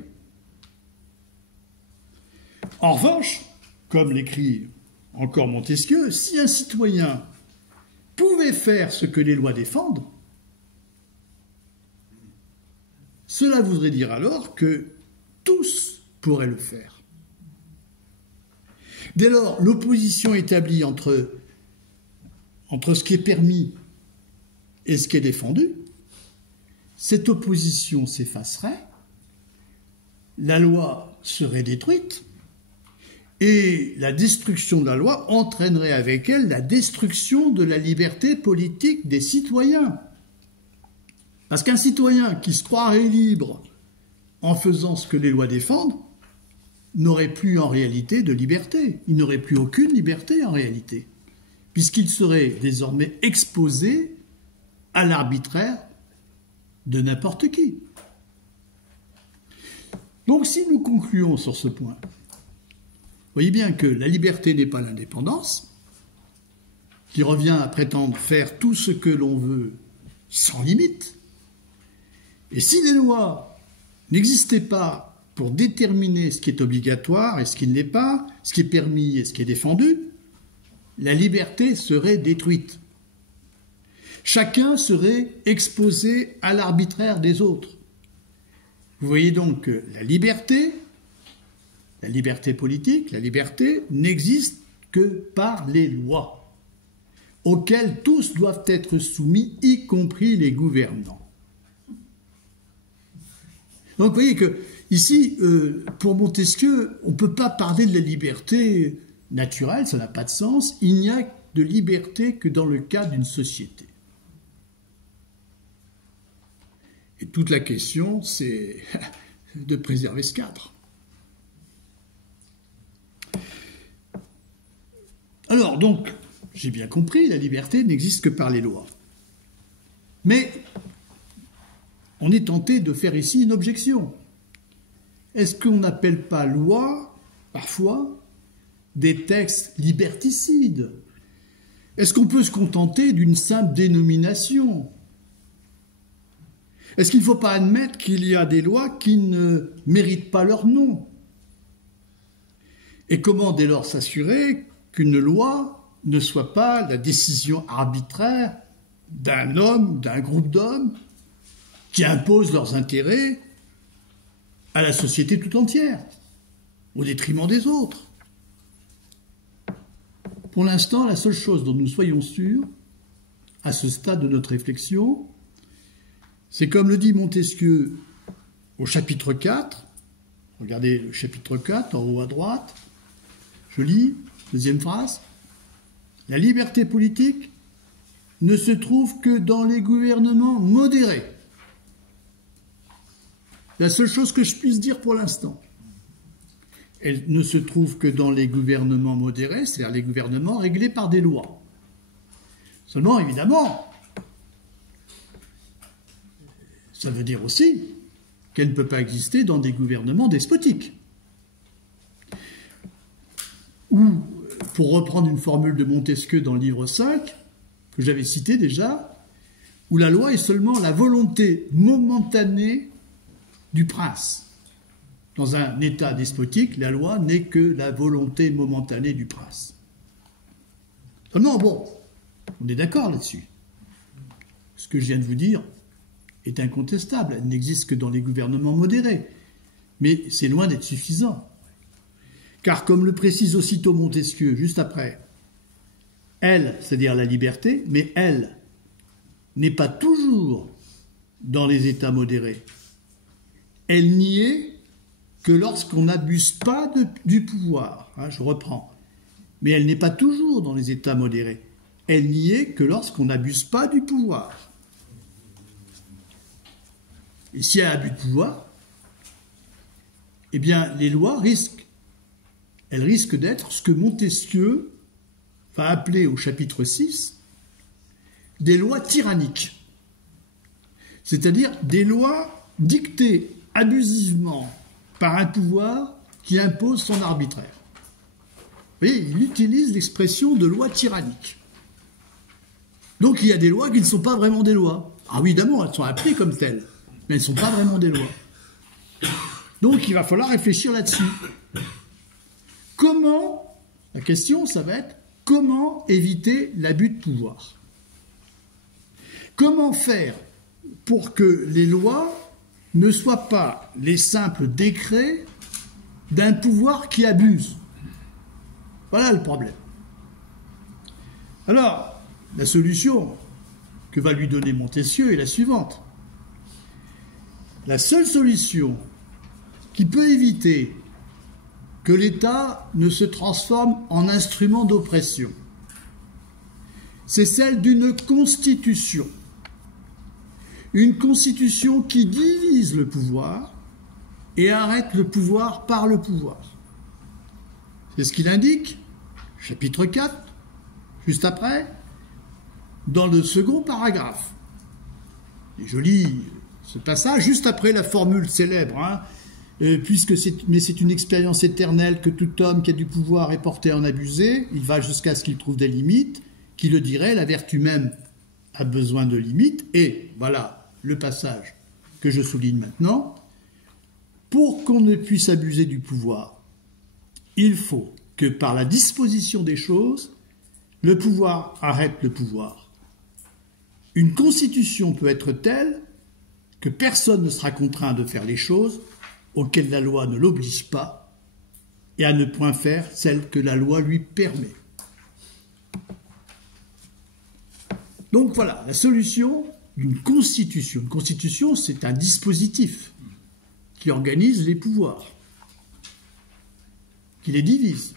En revanche, comme l'écrit encore Montesquieu, si un citoyen pouvait faire ce que les lois défendent, cela voudrait dire alors que tous pourraient le faire. Dès lors, l'opposition établie entre ce qui est permis et ce qui est défendu, cette opposition s'effacerait, la loi serait détruite, et la destruction de la loi entraînerait avec elle la destruction de la liberté politique des citoyens. Parce qu'un citoyen qui se croirait libre en faisant ce que les lois défendent n'aurait plus en réalité de liberté. Il n'aurait plus aucune liberté en réalité, puisqu'il serait désormais exposé à l'arbitraire de n'importe qui. Donc si nous concluons sur ce point, voyez bien que la liberté n'est pas l'indépendance, qui revient à prétendre faire tout ce que l'on veut sans limite. Et si les lois n'existaient pas pour déterminer ce qui est obligatoire et ce qui ne l'est pas, ce qui est permis et ce qui est défendu, la liberté serait détruite. Chacun serait exposé à l'arbitraire des autres. Vous voyez donc que la liberté politique, la liberté n'existe que par les lois, auxquelles tous doivent être soumis, y compris les gouvernants. Donc vous voyez que ici, pour Montesquieu, on ne peut pas parler de la liberté naturelle, ça n'a pas de sens. Il n'y a de liberté que dans le cadre d'une société. Et toute la question, c'est de préserver ce cadre. Alors, donc, j'ai bien compris, la liberté n'existe que par les lois. Mais on est tenté de faire ici une objection. Est-ce qu'on n'appelle pas loi, parfois, des textes liberticides? Est-ce qu'on peut se contenter d'une simple dénomination? Est-ce qu'il ne faut pas admettre qu'il y a des lois qui ne méritent pas leur nom? Et comment dès lors s'assurer qu'une loi ne soit pas la décision arbitraire d'un homme, d'un groupe d'hommes, qui imposent leurs intérêts à la société tout entière, au détriment des autres? Pour l'instant, la seule chose dont nous soyons sûrs, à ce stade de notre réflexion, c'est comme le dit Montesquieu au chapitre 4, regardez le chapitre 4 en haut à droite, je lis, deuxième phrase, « La liberté politique ne se trouve que dans les gouvernements modérés. » La seule chose que je puisse dire pour l'instant. Elle ne se trouve que dans les gouvernements modérés, c'est-à-dire les gouvernements réglés par des lois. Seulement, évidemment, ça veut dire aussi qu'elle ne peut pas exister dans des gouvernements despotiques. Ou, pour reprendre une formule de Montesquieu dans le livre 5, que j'avais cité déjà, où la loi est seulement la volonté momentanée du prince. Dans un État despotique, la loi n'est que la volonté momentanée du prince. Seulement, bon, on est d'accord là-dessus. Ce que je viens de vous dire est incontestable. Elle n'existe que dans les gouvernements modérés. Mais c'est loin d'être suffisant. Car, comme le précise aussitôt Montesquieu, juste après, elle, c'est-à-dire la liberté, mais elle n'est pas toujours dans les États modérés. Elle n'y est que lorsqu'on n'abuse pas du pouvoir. Je reprends. Mais elle n'est pas toujours dans les États modérés. Elle n'y est que lorsqu'on n'abuse pas du pouvoir. Et s'il y a abus de pouvoir, eh bien, les lois elles risquent d'être ce que Montesquieu va appeler au chapitre 6 des lois tyranniques. C'est-à-dire des lois dictées abusivement par un pouvoir qui impose son arbitraire. Vous voyez, il utilise l'expression de loi tyrannique. Donc il y a des lois qui ne sont pas vraiment des lois. Ah oui, évidemment, elles sont appelées comme telles, mais elles ne sont pas vraiment des lois. Donc il va falloir réfléchir là-dessus. Comment La question, ça va être comment éviter l'abus de pouvoir? Comment faire pour que les lois ne soient pas les simples décrets d'un pouvoir qui abuse? Voilà le problème. Alors, la solution que va lui donner Montesquieu est la suivante. La seule solution qui peut éviter que l'État ne se transforme en instrument d'oppression, c'est celle d'une constitution. Une constitution qui divise le pouvoir et arrête le pouvoir par le pouvoir. C'est ce qu'il indique, chapitre 4, juste après, dans le second paragraphe. Et je lis ce passage juste après la formule célèbre, puisque c'est une expérience éternelle que tout homme qui a du pouvoir est porté à en abuser, il va jusqu'à ce qu'il trouve des limites, qui le dirait, la vertu même a besoin de limites, et voilà le passage que je souligne maintenant. Pour qu'on ne puisse abuser du pouvoir, il faut que par la disposition des choses, le pouvoir arrête le pouvoir. Une constitution peut être telle que personne ne sera contraint de faire les choses auxquelles la loi ne l'oblige pas et à ne point faire celles que la loi lui permet. Donc voilà, la solution d'une constitution. Une constitution, c'est un dispositif qui organise les pouvoirs, qui les divise,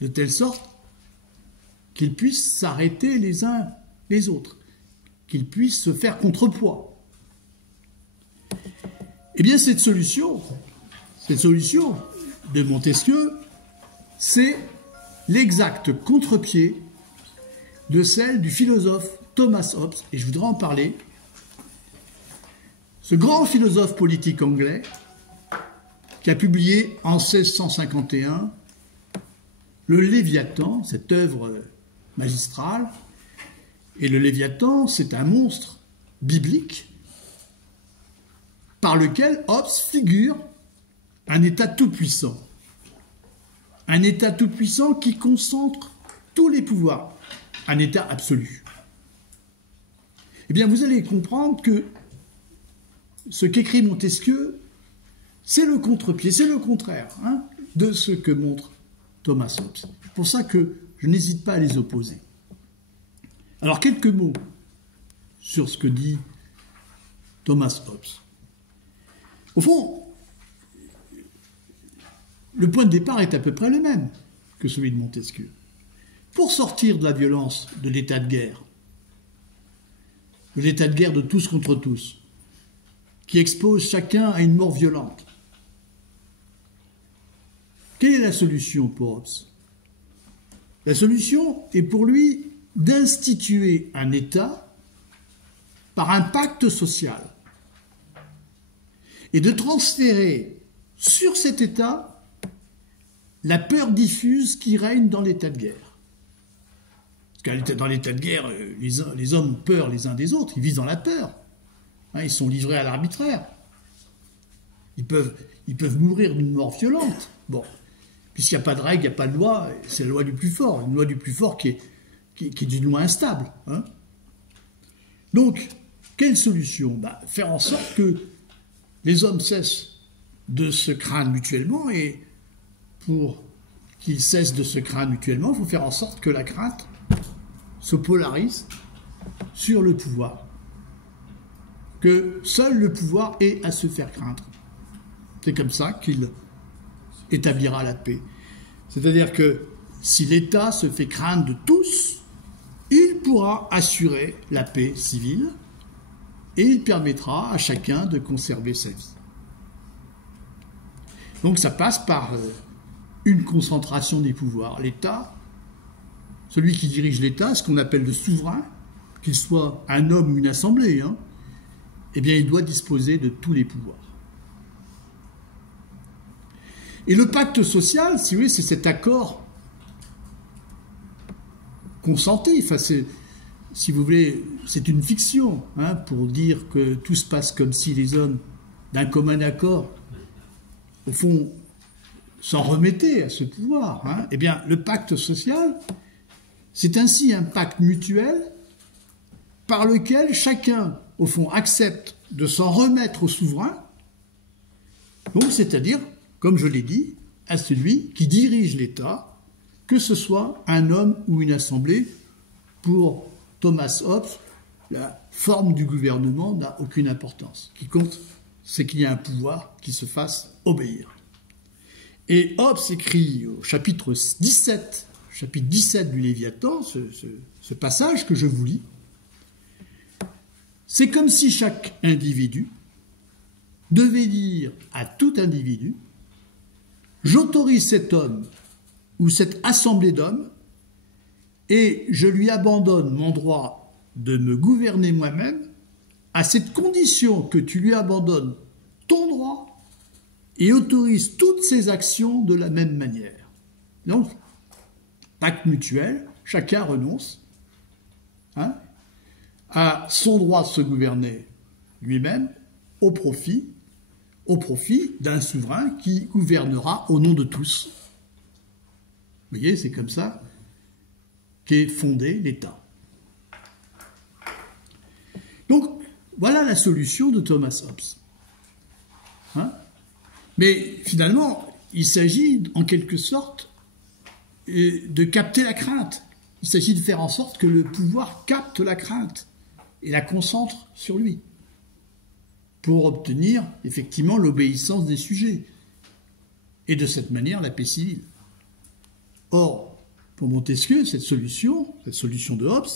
de telle sorte qu'ils puissent s'arrêter les uns les autres, qu'ils puissent se faire contrepoids. Eh bien, cette solution de Montesquieu, c'est l'exact contre-pied de celle du philosophe Thomas Hobbes, et je voudrais en parler. Ce grand philosophe politique anglais qui a publié en 1651 le Léviathan, cette œuvre magistrale. Et le Léviathan, c'est un monstre biblique par lequel Hobbes figure un État tout-puissant. Un État tout-puissant qui concentre tous les pouvoirs. Un État absolu. Eh bien, vous allez comprendre que ce qu'écrit Montesquieu, c'est le contre-pied, c'est le contraire de ce que montre Thomas Hobbes. C'est pour ça que je n'hésite pas à les opposer. Alors, quelques mots sur ce que dit Thomas Hobbes. Au fond, le point de départ est à peu près le même que celui de Montesquieu. Pour sortir de la violence de l'état de guerre de tous contre tous, qui expose chacun à une mort violente, quelle est la solution pour Hobbes? La solution est pour lui d'instituer un État par un pacte social et de transférer sur cet État la peur diffuse qui règne dans l'état de guerre. Parce que dans l'état de guerre, les hommes ont peur les uns des autres, ils vivent dans la peur. Ils sont livrés à l'arbitraire. Ils peuvent mourir d'une mort violente. Bon, puisqu'il n'y a pas de règle, il n'y a pas de loi, c'est la loi du plus fort. Une loi du plus fort qui est d'une loi instable. Donc, quelle solution? Faire en sorte que les hommes cessent de se craindre mutuellement, et pour qu'ils cessent de se craindre mutuellement, il faut faire en sorte que la crainte se polarise sur le pouvoir. Que seul le pouvoir ait à se faire craindre. C'est comme ça qu'il établira la paix. C'est-à-dire que si l'État se fait craindre de tous, il pourra assurer la paix civile et il permettra à chacun de conserver sa vie. Donc ça passe par une concentration des pouvoirs. L'État, celui qui dirige l'État, ce qu'on appelle le souverain, qu'il soit un homme ou une assemblée, eh bien il doit disposer de tous les pouvoirs. Et le pacte social, si vous voulez, c'est cet accord consenti. Enfin, si vous voulez, c'est une fiction, pour dire que tout se passe comme si les hommes, d'un commun accord, au fond, s'en remettait à ce pouvoir. Hein. Eh bien, le pacte social, c'est ainsi un pacte mutuel par lequel chacun, au fond, accepte de s'en remettre au souverain, donc c'est-à-dire, comme je l'ai dit, à celui qui dirige l'État, que ce soit un homme ou une assemblée. Pour Thomas Hobbes, la forme du gouvernement n'a aucune importance. Ce qui compte, c'est qu'il y a un pouvoir qui se fasse obéir. Et Hobbes écrit au chapitre 17 du Léviathan, ce passage que je vous lis, c'est comme si chaque individu devait dire à tout individu « J'autorise cet homme ou cette assemblée d'hommes et je lui abandonne mon droit de me gouverner moi-même à cette condition que tu lui abandonnes ton droit et autorises toutes ses actions de la même manière. » Donc, pacte mutuel, chacun renonce à son droit de se gouverner lui-même au profit d'un souverain qui gouvernera au nom de tous. Vous voyez, c'est comme ça qu'est fondé l'État. Donc, voilà la solution de Thomas Hobbes. Mais finalement, il s'agit en quelque sorte de capter la crainte. Il s'agit de faire en sorte que le pouvoir capte la crainte et la concentre sur lui, pour obtenir effectivement l'obéissance des sujets, et de cette manière la paix civile. Or, pour Montesquieu, cette solution de Hobbes,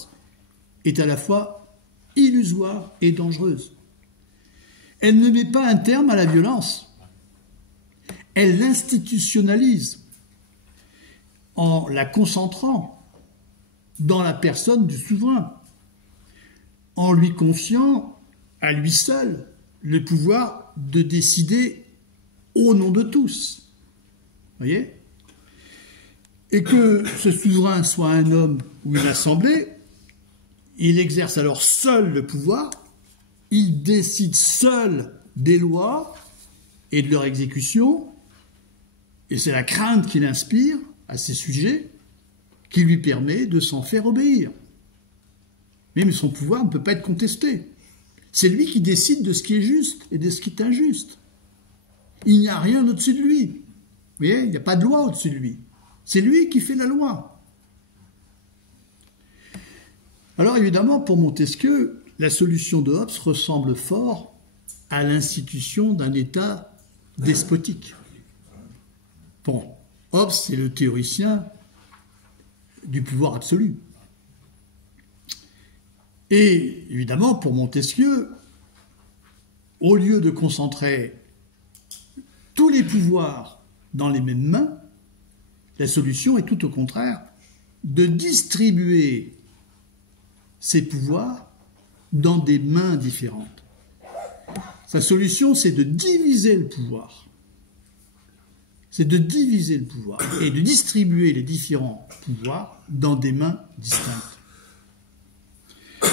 est à la fois illusoire et dangereuse. Elle ne met pas un terme à la violence, elle l'institutionnalise en la concentrant dans la personne du souverain, en lui confiant à lui seul le pouvoir de décider au nom de tous. Vous voyez ? Et que ce souverain soit un homme ou une assemblée, il exerce alors seul le pouvoir, il décide seul des lois et de leur exécution, et c'est la crainte qu'il inspire à ses sujets qui lui permet de s'en faire obéir. Mais son pouvoir ne peut pas être contesté. C'est lui qui décide de ce qui est juste et de ce qui est injuste. Il n'y a rien au-dessus de lui. Vous voyez, il n'y a pas de loi au-dessus de lui. C'est lui qui fait la loi. Alors évidemment, pour Montesquieu, la solution de Hobbes ressemble fort à l'institution d'un État despotique. Bon, Hobbes, c'est le théoricien du pouvoir absolu. Et évidemment, pour Montesquieu, au lieu de concentrer tous les pouvoirs dans les mêmes mains, la solution est tout au contraire de distribuer ces pouvoirs dans des mains différentes. Sa solution, c'est de diviser le pouvoir. C'est de diviser le pouvoir et de distribuer les différents pouvoirs dans des mains distinctes.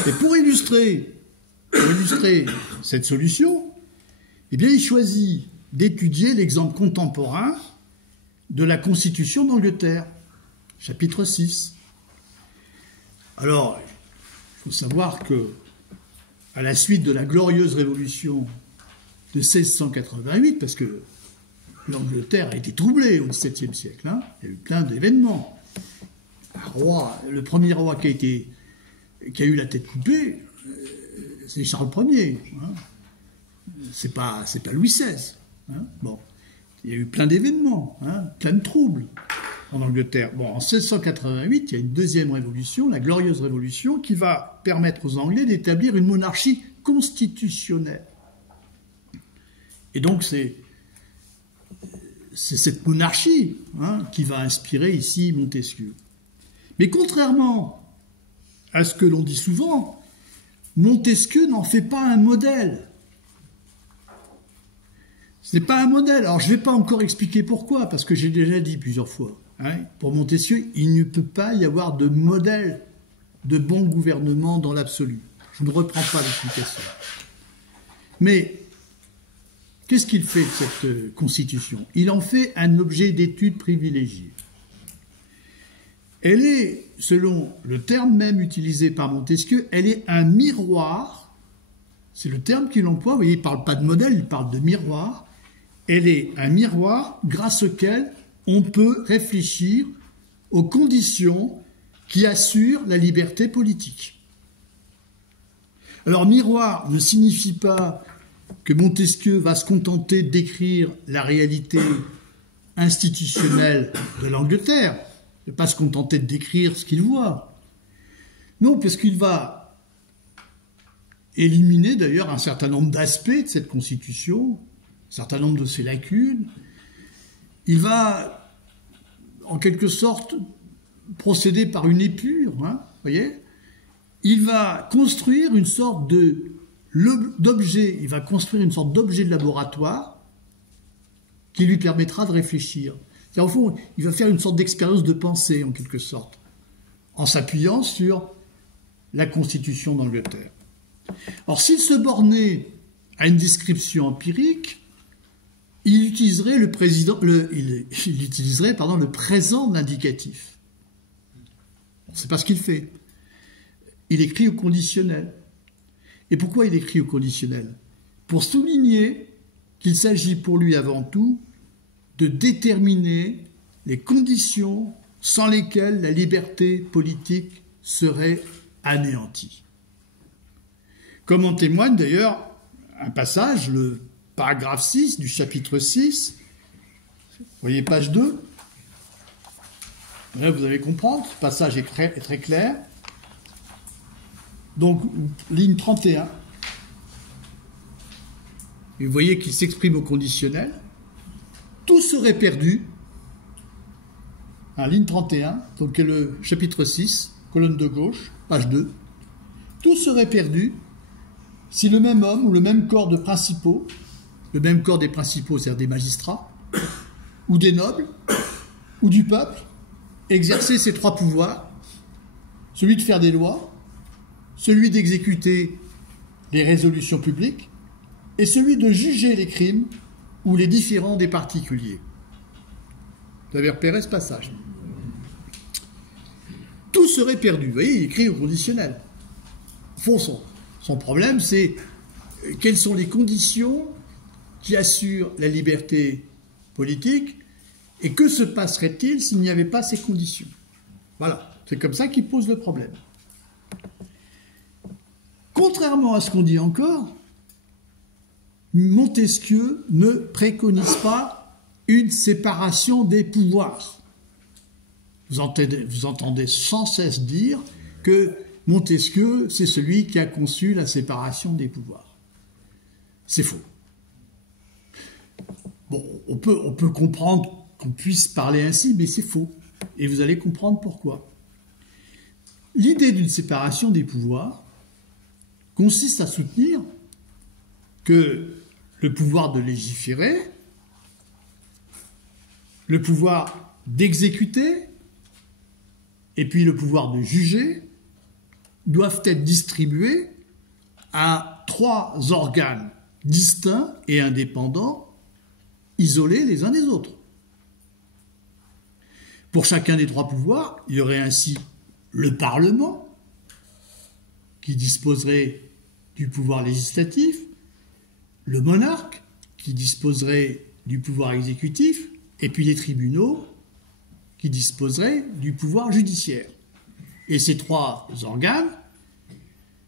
Et pour illustrer cette solution, eh bien, il choisit d'étudier l'exemple contemporain de la Constitution d'Angleterre, chapitre 6. Alors, il faut savoir que, à la suite de la glorieuse révolution de 1688, parce que l'Angleterre a été troublée au XVIIe siècle, il y a eu plein d'événements. Le premier roi qui a eu la tête coupée, c'est Charles Ier. C'est pas Louis XVI. Bon, il y a eu plein d'événements, plein de troubles en Angleterre. Bon, en 1688, il y a une deuxième révolution, la glorieuse révolution, qui va permettre aux Anglais d'établir une monarchie constitutionnelle. Et donc c'est cette monarchie qui va inspirer ici Montesquieu. Mais contrairement à ce que l'on dit souvent, Montesquieu n'en fait pas un modèle. Ce n'est pas un modèle. Alors, je ne vais pas encore expliquer pourquoi, parce que j'ai déjà dit plusieurs fois. Pour Montesquieu, il ne peut pas y avoir de modèle de bon gouvernement dans l'absolu. Je ne reprends pas l'explication. Mais, qu'est-ce qu'il fait de cette Constitution? Il en fait un objet d'étude privilégié. Elle est, selon le terme même utilisé par Montesquieu, elle est un miroir, c'est le terme qu'il emploie, vous voyez, il ne parle pas de modèle, il parle de miroir. Elle est un miroir grâce auquel on peut réfléchir aux conditions qui assurent la liberté politique. Alors, miroir ne signifie pas que Montesquieu va se contenter d'écrire la réalité institutionnelle de l'Angleterre. Il ne va pas se contenter de décrire ce qu'il voit. Non, parce qu'il va éliminer d'ailleurs un certain nombre d'aspects de cette Constitution, un certain nombre de ses lacunes. Il va, en quelque sorte, procéder par une épure, voyez. Il va construire une sorte d'objet, il va construire une sorte d'objet de laboratoire qui lui permettra de réfléchir. C'est-à-dire, au fond, il va faire une sorte d'expérience de pensée, en quelque sorte, en s'appuyant sur la Constitution d'Angleterre. Alors, s'il se bornait à une description empirique, il utiliserait le présent de l'indicatif. C'est pas ce qu'il fait. Il écrit au conditionnel. Et pourquoi il écrit au conditionnel? Pour souligner qu'il s'agit pour lui avant tout de déterminer les conditions sans lesquelles la liberté politique serait anéantie. Comme en témoigne d'ailleurs un passage, le paragraphe 6 du chapitre 6, vous voyez page 2, là vous allez comprendre, ce passage est très clair. Donc, ligne 31, et vous voyez qu'il s'exprime au conditionnel. Tout serait perdu, ligne 31, donc le chapitre 6, colonne de gauche, page 2, tout serait perdu si le même homme ou le même corps de principaux, le même corps des principaux, c'est-à-dire des magistrats, ou des nobles, ou du peuple, exerçait ces trois pouvoirs, celui de faire des lois, celui d'exécuter les résolutions publiques, et celui de juger les crimes ou les différends des particuliers. Vous avez repéré ce passage. Tout serait perdu. Vous voyez, il écrit au conditionnel. Au fond, son problème, c'est quelles sont les conditions qui assurent la liberté politique et que se passerait-il s'il n'y avait pas ces conditions? Voilà, c'est comme ça qu'il pose le problème. Contrairement à ce qu'on dit encore, Montesquieu ne préconise pas une séparation des pouvoirs. Vous entendez sans cesse dire que Montesquieu, c'est celui qui a conçu la séparation des pouvoirs. C'est faux. Bon, on peut comprendre qu'on puisse parler ainsi, mais c'est faux. Et vous allez comprendre pourquoi. L'idée d'une séparation des pouvoirs consiste à soutenir que le pouvoir de légiférer, le pouvoir d'exécuter, et puis le pouvoir de juger, doivent être distribués à trois organes distincts et indépendants, isolés les uns des autres. Pour chacun des trois pouvoirs, il y aurait ainsi le Parlement, qui disposerait du pouvoir législatif, le monarque, qui disposerait du pouvoir exécutif, et puis les tribunaux, qui disposeraient du pouvoir judiciaire. Et ces trois organes,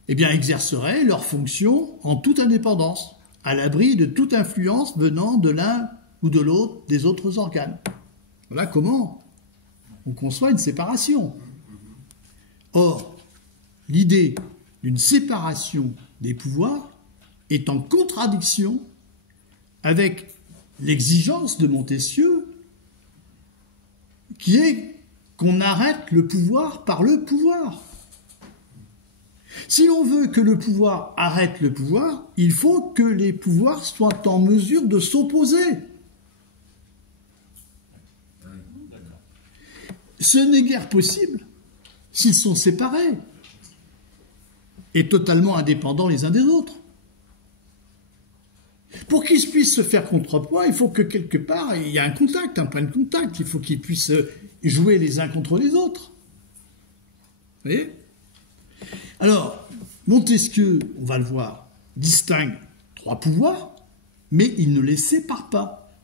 exerceraient leurs fonctions en toute indépendance, à l'abri de toute influence venant de l'un ou de l'autre des autres organes. Voilà comment on conçoit une séparation. Or, l'idée d'une séparation des pouvoirs est en contradiction avec l'exigence de Montesquieu, qui est qu'on arrête le pouvoir par le pouvoir. Si l'on veut que le pouvoir arrête le pouvoir, il faut que les pouvoirs soient en mesure de s'opposer. Ce n'est guère possible s'ils sont séparés et totalement indépendants les uns des autres. Pour qu'ils puissent se faire contrepoids, il faut que quelque part, il y ait un contact, un point de contact. Il faut qu'ils puissent jouer les uns contre les autres. Vous voyez? Alors, Montesquieu, on va le voir, distingue 3 pouvoirs, mais il ne les sépare pas.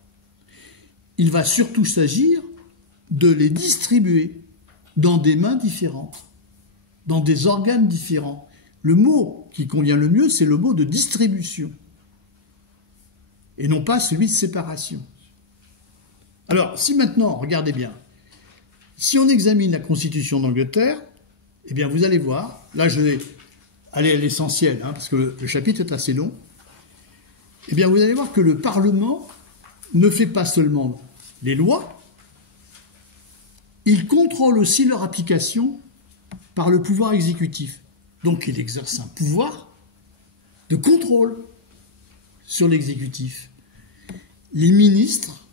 Il va surtout s'agir de les distribuer dans des mains différentes, dans des organes différents. Le mot qui convient le mieux, c'est le mot de distribution, et non pas celui de séparation. Alors, si maintenant, regardez bien, si on examine la Constitution d'Angleterre, eh bien vous allez voir, là je vais aller à l'essentiel, parce que le chapitre est assez long, eh bien vous allez voir que le Parlement ne fait pas seulement les lois, il contrôle aussi leur application par le pouvoir exécutif. Donc il exerce un pouvoir de contrôle sur l'exécutif. Les ministres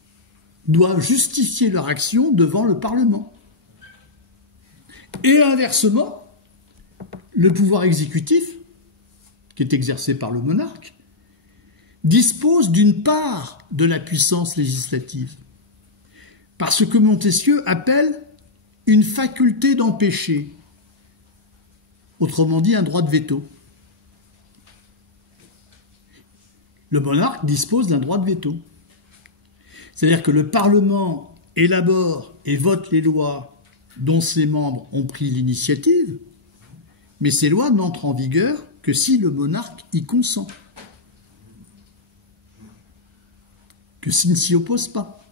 doivent justifier leur action devant le Parlement. Et inversement, le pouvoir exécutif, qui est exercé par le monarque, dispose d'une part de la puissance législative, par ce que Montesquieu appelle une faculté d'empêcher, autrement dit un droit de veto. Le monarque dispose d'un droit de veto. C'est-à-dire que le Parlement élabore et vote les lois dont ses membres ont pris l'initiative, mais ces lois n'entrent en vigueur que si le monarque y consent, que s'il ne s'y oppose pas.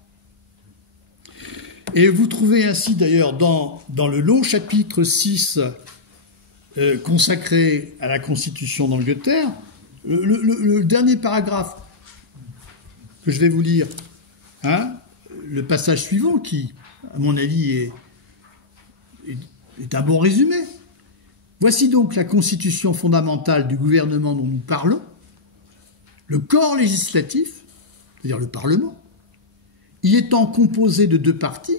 Et vous trouvez ainsi d'ailleurs dans le long chapitre 6 consacré à la Constitution d'Angleterre, le dernier paragraphe que je vais vous lire, le passage suivant qui, à mon avis, est un bon résumé. Voici donc la constitution fondamentale du gouvernement dont nous parlons. Le corps législatif, c'est-à-dire le Parlement, y étant composé de 2 parties,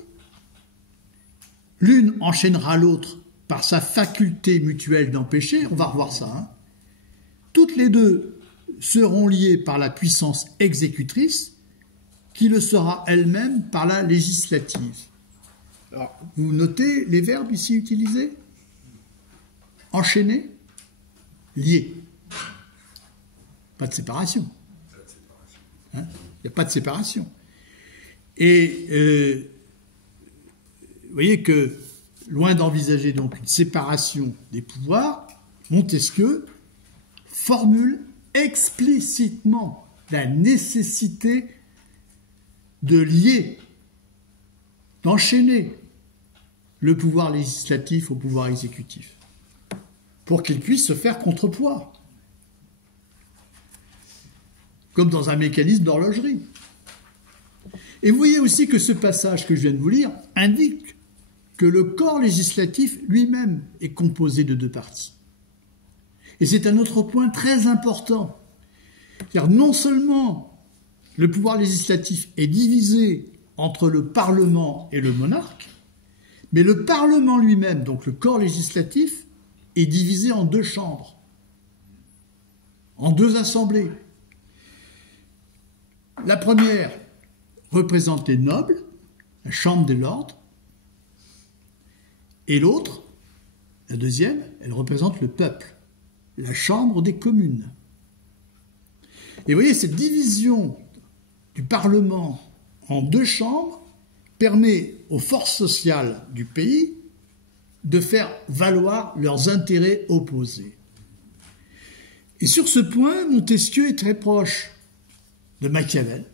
l'une enchaînera l'autre par sa faculté mutuelle d'empêcher, on va revoir ça, toutes les 2 seront liées par la puissance exécutrice, qui le sera elle-même par la législative. Alors, vous notez les verbes ici utilisés? Enchaîner, lier. Pas de séparation. Il n'y a pas de séparation. Et vous voyez que, loin d'envisager donc une séparation des pouvoirs, Montesquieu formule explicitement la nécessité de lier, d'enchaîner le pouvoir législatif au pouvoir exécutif, pour qu'il puisse se faire contrepoids, comme dans un mécanisme d'horlogerie. Et vous voyez aussi que ce passage que je viens de vous lire indique que le corps législatif lui-même est composé de 2 parties. Et c'est un autre point très important. Car non seulement le pouvoir législatif est divisé entre le Parlement et le monarque, mais le Parlement lui-même, donc le corps législatif, est divisé en 2 chambres, en 2 assemblées. La première représente les nobles, la Chambre des lords, et l'autre, la deuxième, elle représente le peuple, la Chambre des communes. Et vous voyez, cette division du Parlement en 2 chambres permet aux forces sociales du pays de faire valoir leurs intérêts opposés. Et sur ce point, Montesquieu est très proche de Machiavel.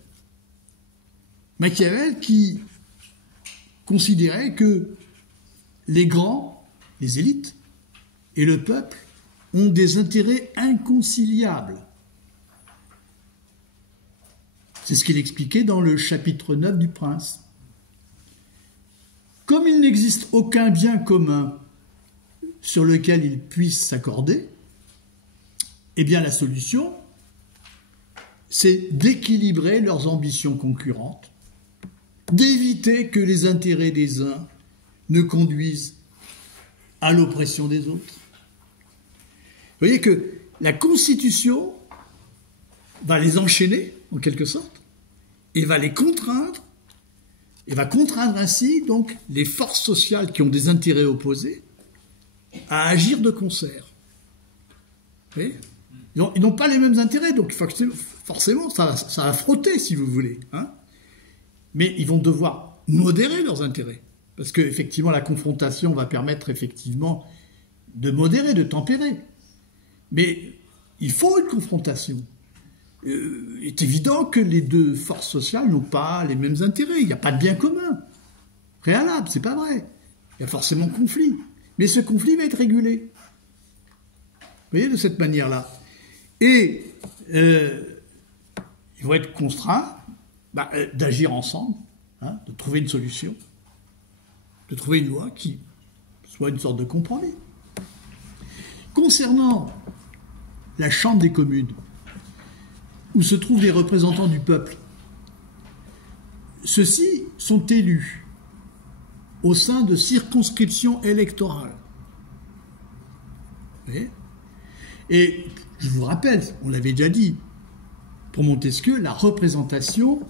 Machiavel qui considérait que les grands, les élites et le peuple ont des intérêts inconciliables. C'est ce qu'il expliquait dans le chapitre 9 du Prince. Comme il n'existe aucun bien commun sur lequel ils puissent s'accorder, eh bien la solution, c'est d'équilibrer leurs ambitions concurrentes, d'éviter que les intérêts des uns ne conduisent à l'oppression des autres. Vous voyez que la Constitution va les enchaîner, en quelque sorte, et va les contraindre, et va contraindre ainsi donc les forces sociales qui ont des intérêts opposés à agir de concert. Vous voyez ? Ils n'ont pas les mêmes intérêts, donc forcément, ça va frotter, si vous voulez. Hein. Mais ils vont devoir modérer leurs intérêts. Parce qu'effectivement, la confrontation va permettre effectivement de modérer, de tempérer. Mais il faut une confrontation. Il est évident que les deux forces sociales n'ont pas les mêmes intérêts. Il n'y a pas de bien commun préalable, c'est pas vrai. Il y a forcément conflit. Mais ce conflit va être régulé. Vous voyez, de cette manière-là. Et ils vont être contraints d'agir ensemble, hein, de trouver une solution, de trouver une loi qui soit une sorte de compromis. Concernant la Chambre des communes, où se trouvent les représentants du peuple, ceux-ci sont élus au sein de circonscriptions électorales. Vous voyez ? Et je vous rappelle, on l'avait déjà dit, pour Montesquieu, la représentation,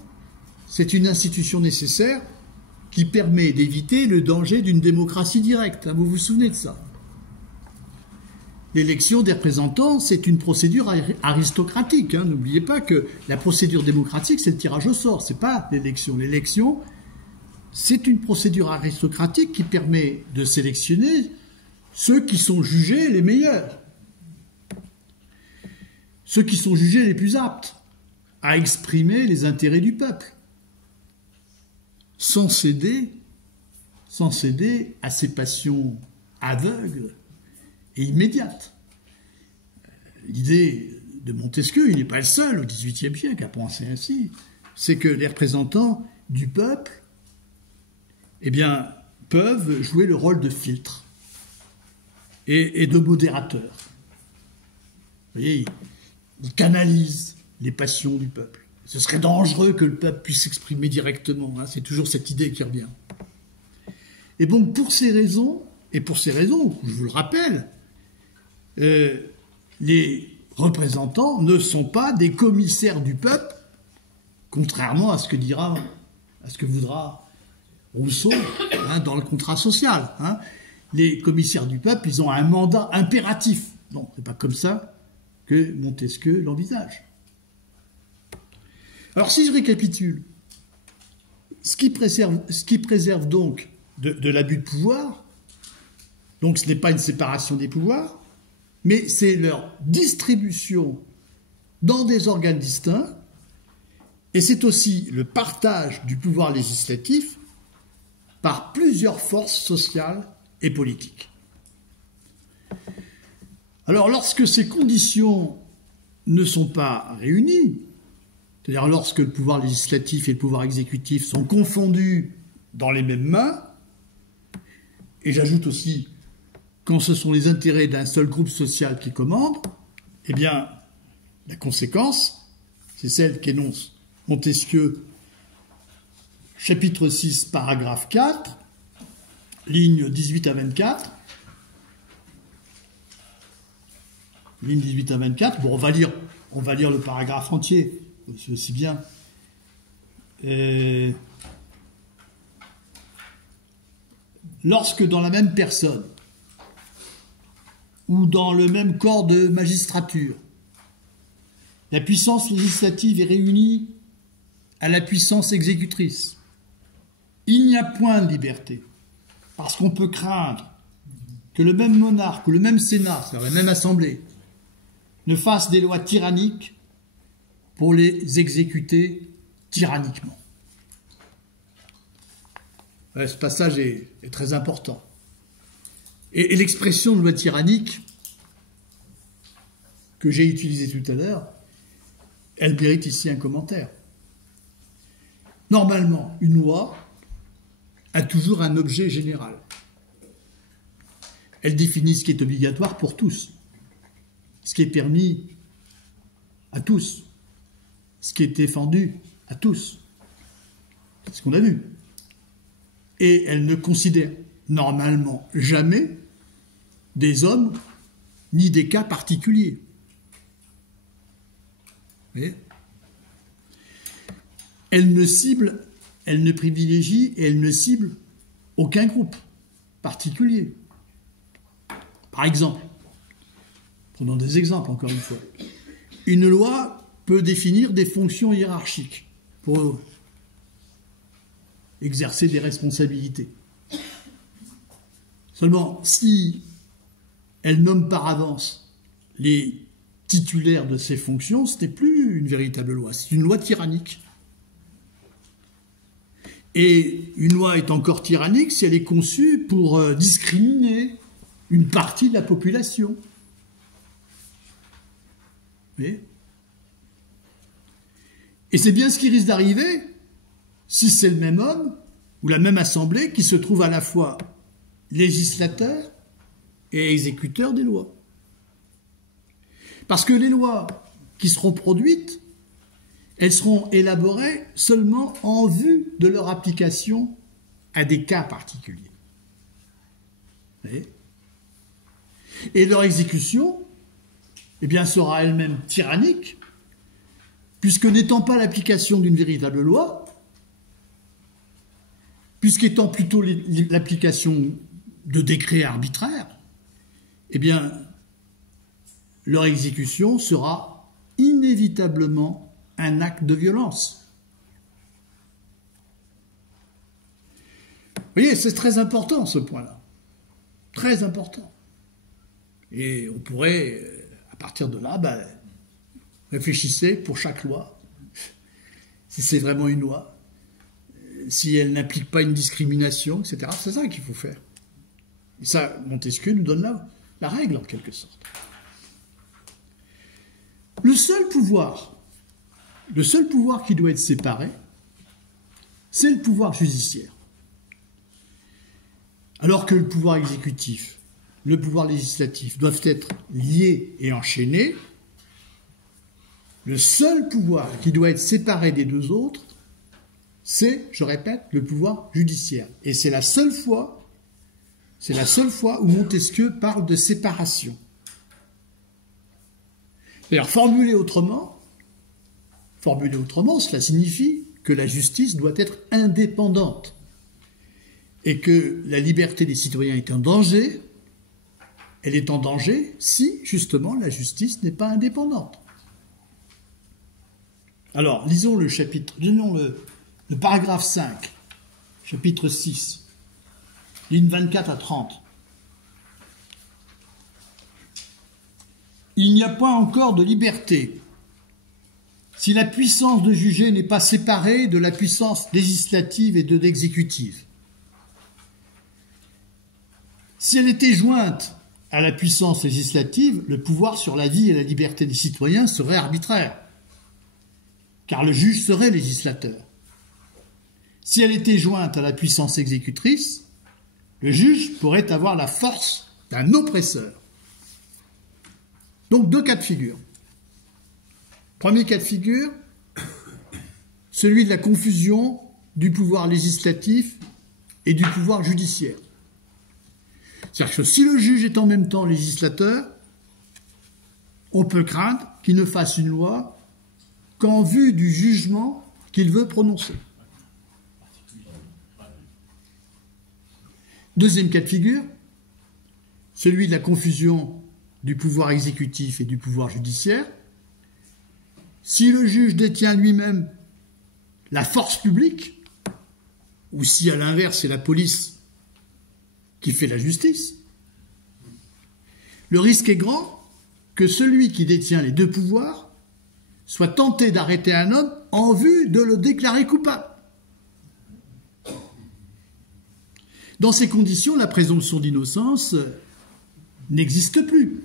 c'est une institution nécessaire qui permet d'éviter le danger d'une démocratie directe. Vous vous souvenez de ça ? L'élection des représentants, c'est une procédure aristocratique. Hein. N'oubliez pas que la procédure démocratique, c'est le tirage au sort, c'est pas l'élection. L'élection, c'est une procédure aristocratique qui permet de sélectionner ceux qui sont jugés les meilleurs, ceux qui sont jugés les plus aptes à exprimer les intérêts du peuple, sans céder à ses passions aveugles et immédiate. L'idée de Montesquieu, il n'est pas le seul au XVIIIe siècle à penser ainsi, c'est que les représentants du peuple, peuvent jouer le rôle de filtre et de modérateur. Vous voyez, ils canalisent les passions du peuple. Ce serait dangereux que le peuple puisse s'exprimer directement, hein, c'est toujours cette idée qui revient. Et donc pour ces raisons, je vous le rappelle, les représentants ne sont pas des commissaires du peuple, contrairement à ce que voudra Rousseau dans le contrat social. Hein. Les commissaires du peuple, ils ont un mandat impératif. Non, c'est pas comme ça que Montesquieu l'envisage. Alors si je récapitule, ce qui préserve donc de l'abus de pouvoir, donc ce n'est pas une séparation des pouvoirs, mais c'est leur distribution dans des organes distincts, et c'est aussi le partage du pouvoir législatif par plusieurs forces sociales et politiques. Alors lorsque ces conditions ne sont pas réunies, c'est-à-dire lorsque le pouvoir législatif et le pouvoir exécutif sont confondus dans les mêmes mains, et j'ajoute aussi quand ce sont les intérêts d'un seul groupe social qui commande, la conséquence, c'est celle qu'énonce Montesquieu, chapitre 6, paragraphe 4, ligne 18 à 24. Ligne 18 à 24. Bon, on va lire le paragraphe entier, c'est aussi bien. Lorsque dans la même personne, ou dans le même corps de magistrature, la puissance législative est réunie à la puissance exécutrice, il n'y a point de liberté, parce qu'on peut craindre que le même monarque ou le même Sénat, c'est-à-dire la même assemblée, ne fasse des lois tyranniques pour les exécuter tyranniquement. Ouais, ce passage est très important. Et l'expression de loi tyrannique que j'ai utilisée tout à l'heure, elle mérite ici un commentaire. Normalement, une loi a toujours un objet général. Elle définit ce qui est obligatoire pour tous, ce qui est permis à tous, ce qui est défendu à tous. C'est ce qu'on a vu. Et elle ne considère normalement jamais des hommes ni des cas particuliers. voyez ? Elle ne cible, elle ne privilégie et elle ne cible aucun groupe particulier. Par exemple, prenons des exemples encore une fois. Une loi peut définir des fonctions hiérarchiques pour exercer des responsabilités. Seulement, si elle nomme par avance les titulaires de ces fonctions, ce n'est plus une véritable loi, c'est une loi tyrannique. Et une loi est encore tyrannique si elle est conçue pour discriminer une partie de la population. Vous voyez ? Et c'est bien ce qui risque d'arriver si c'est le même homme ou la même assemblée qui se trouve à la fois législateur et exécuteur des lois. Parce que les lois qui seront produites, elles seront élaborées seulement en vue de leur application à des cas particuliers. Vous voyez ? Et leur exécution, eh bien, sera elle-même tyrannique, puisque n'étant pas l'application d'une véritable loi, puisqu'étant plutôt l'application de décrets arbitraires, eh bien, leur exécution sera inévitablement un acte de violence. Vous voyez, c'est très important ce point-là. Très important. Et on pourrait, à partir de là, réfléchissez pour chaque loi, si c'est vraiment une loi, si elle n'implique pas une discrimination, etc. C'est ça qu'il faut faire. Et ça, Montesquieu nous donne la règle, en quelque sorte. Le seul pouvoir qui doit être séparé, c'est le pouvoir judiciaire. Alors que le pouvoir exécutif, le pouvoir législatif doivent être liés et enchaînés, le seul pouvoir qui doit être séparé des deux autres, c'est, je répète, le pouvoir judiciaire. Et c'est la seule fois où Montesquieu parle de séparation. D'ailleurs, formulé autrement, cela signifie que la justice doit être indépendante et que la liberté des citoyens est en danger. Elle est en danger si, justement, la justice n'est pas indépendante. Alors, lisons le paragraphe 5, chapitre 6, lignes 24 à 30. Il n'y a point encore de liberté si la puissance de juger n'est pas séparée de la puissance législative et de l'exécutive. Si elle était jointe à la puissance législative, le pouvoir sur la vie et la liberté des citoyens serait arbitraire, car le juge serait législateur. Si elle était jointe à la puissance exécutrice, le juge pourrait avoir la force d'un oppresseur. Donc deux cas de figure. Premier cas de figure, celui de la confusion du pouvoir législatif et du pouvoir judiciaire. C'est-à-dire que si le juge est en même temps législateur, on peut craindre qu'il ne fasse une loi qu'en vue du jugement qu'il veut prononcer. Deuxième cas de figure, celui de la confusion du pouvoir exécutif et du pouvoir judiciaire. Si le juge détient lui-même la force publique, ou si à l'inverse c'est la police qui fait la justice, le risque est grand que celui qui détient les deux pouvoirs soit tenté d'arrêter un homme en vue de le déclarer coupable. Dans ces conditions, la présomption d'innocence n'existe plus.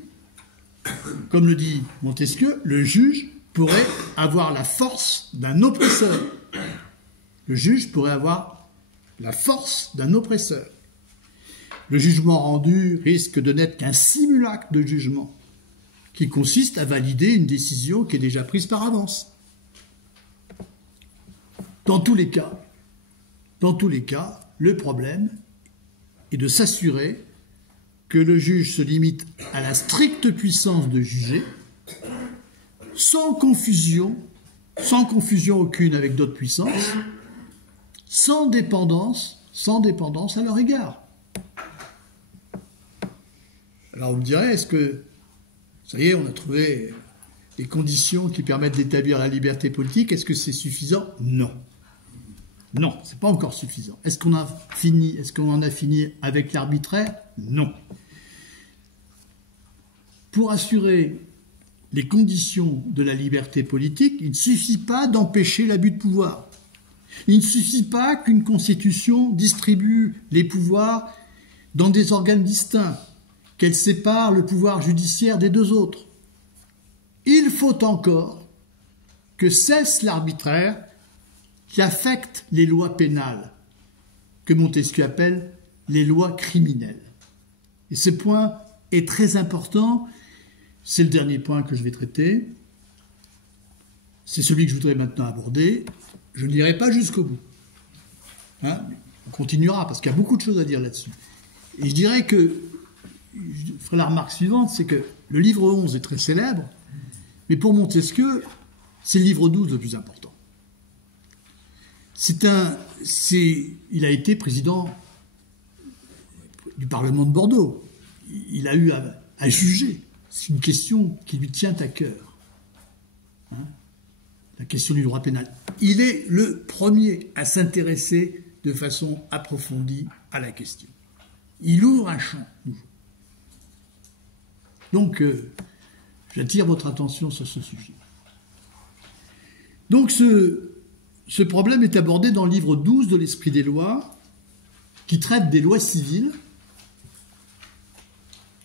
Comme le dit Montesquieu, le juge pourrait avoir la force d'un oppresseur. Le juge pourrait avoir la force d'un oppresseur. Le jugement rendu risque de n'être qu'un simulacre de jugement qui consiste à valider une décision qui est déjà prise par avance. Dans tous les cas, le problème est de s'assurer que le juge se limite à la stricte puissance de juger, sans confusion aucune avec d'autres puissances, sans dépendance à leur égard. Alors vous me direz, est-ce que, ça y est, on a trouvé les conditions qui permettent d'établir la liberté politique, est-ce que c'est suffisant? Non. Non, c'est pas encore suffisant. Est-ce qu'on en a fini avec l'arbitraire? Non. Pour assurer les conditions de la liberté politique, il ne suffit pas d'empêcher l'abus de pouvoir. Il ne suffit pas qu'une constitution distribue les pouvoirs dans des organes distincts, qu'elle sépare le pouvoir judiciaire des deux autres. Il faut encore que cesse l'arbitraire qui affecte les lois pénales, que Montesquieu appelle les lois criminelles. Et ce point est très important, c'est le dernier point que je vais traiter, c'est celui que je voudrais maintenant aborder. Je n'irai pas jusqu'au bout. Hein, on continuera, parce qu'il y a beaucoup de choses à dire là-dessus. Et je dirais que, je ferai la remarque suivante, c'est que le livre 11 est très célèbre, mais pour Montesquieu, c'est le livre 12 le plus important. Il a été président du Parlement de Bordeaux. Il a eu à juger. C'est une question qui lui tient à cœur. Hein, la question du droit pénal. Il est le premier à s'intéresser de façon approfondie à la question. Il ouvre un champ nouveau. Donc, j'attire votre attention sur ce sujet. Donc, ce problème est abordé dans le livre 12 de l'Esprit des lois, qui traite des lois civiles,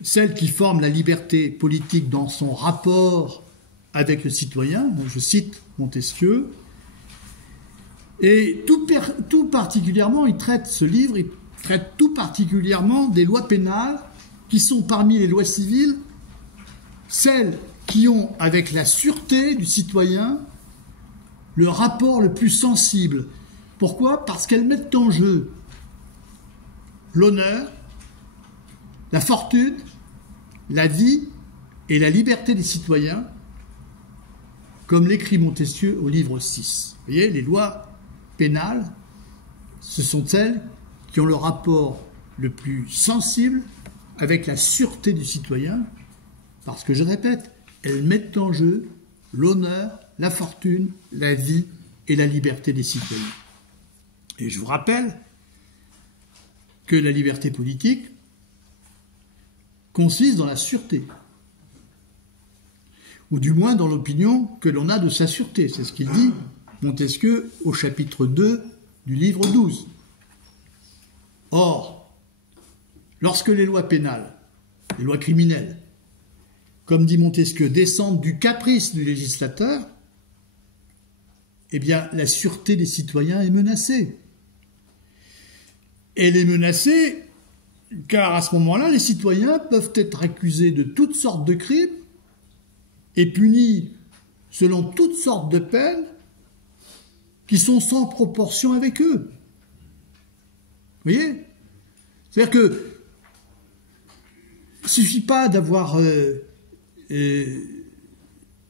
celles qui forment la liberté politique dans son rapport avec le citoyen. Donc, je cite Montesquieu. Et tout particulièrement, ce livre, il traite tout particulièrement des lois pénales qui sont parmi les lois civiles, celles qui ont avec la sûreté du citoyen le rapport le plus sensible. Pourquoi? Parce qu'elles mettent en jeu l'honneur, la fortune, la vie et la liberté des citoyens, comme l'écrit Montesquieu au livre 6. Vous voyez, les lois pénales, ce sont celles qui ont le rapport le plus sensible avec la sûreté du citoyen, parce que, je répète, elles mettent en jeu l'honneur, la fortune, la vie et la liberté des citoyens. Et je vous rappelle que la liberté politique consiste dans la sûreté, ou du moins dans l'opinion que l'on a de sa sûreté. C'est ce qu'il dit, Montesquieu, au chapitre 2 du livre 12. Or, lorsque les lois pénales, les lois criminelles, comme dit Montesquieu, descendent du caprice du législateur, eh bien, la sûreté des citoyens est menacée. Elle est menacée car à ce moment-là, les citoyens peuvent être accusés de toutes sortes de crimes et punis selon toutes sortes de peines qui sont sans proportion avec eux. Vous voyez? C'est-à-dire que il ne suffit pas d'avoir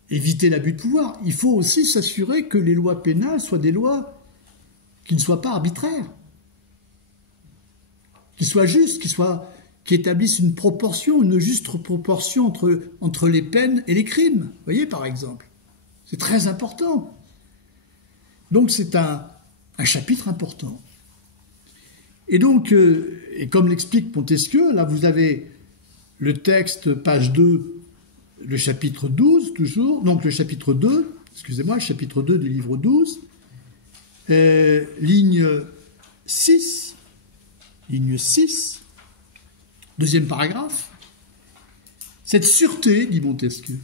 évité l'abus de pouvoir. Il faut aussi s'assurer que les lois pénales soient des lois qui ne soient pas arbitraires, qui soient justes, qui établissent une proportion, une juste proportion entre les peines et les crimes. Vous voyez, par exemple. C'est très important. Donc c'est un chapitre important. Et donc, et comme l'explique Montesquieu, là vous avez le texte, page 2, le chapitre 12, toujours, donc le chapitre 2, excusez-moi, le chapitre 2 du livre 12, ligne 6, deuxième paragraphe. Cette sûreté, dit Montesquieu,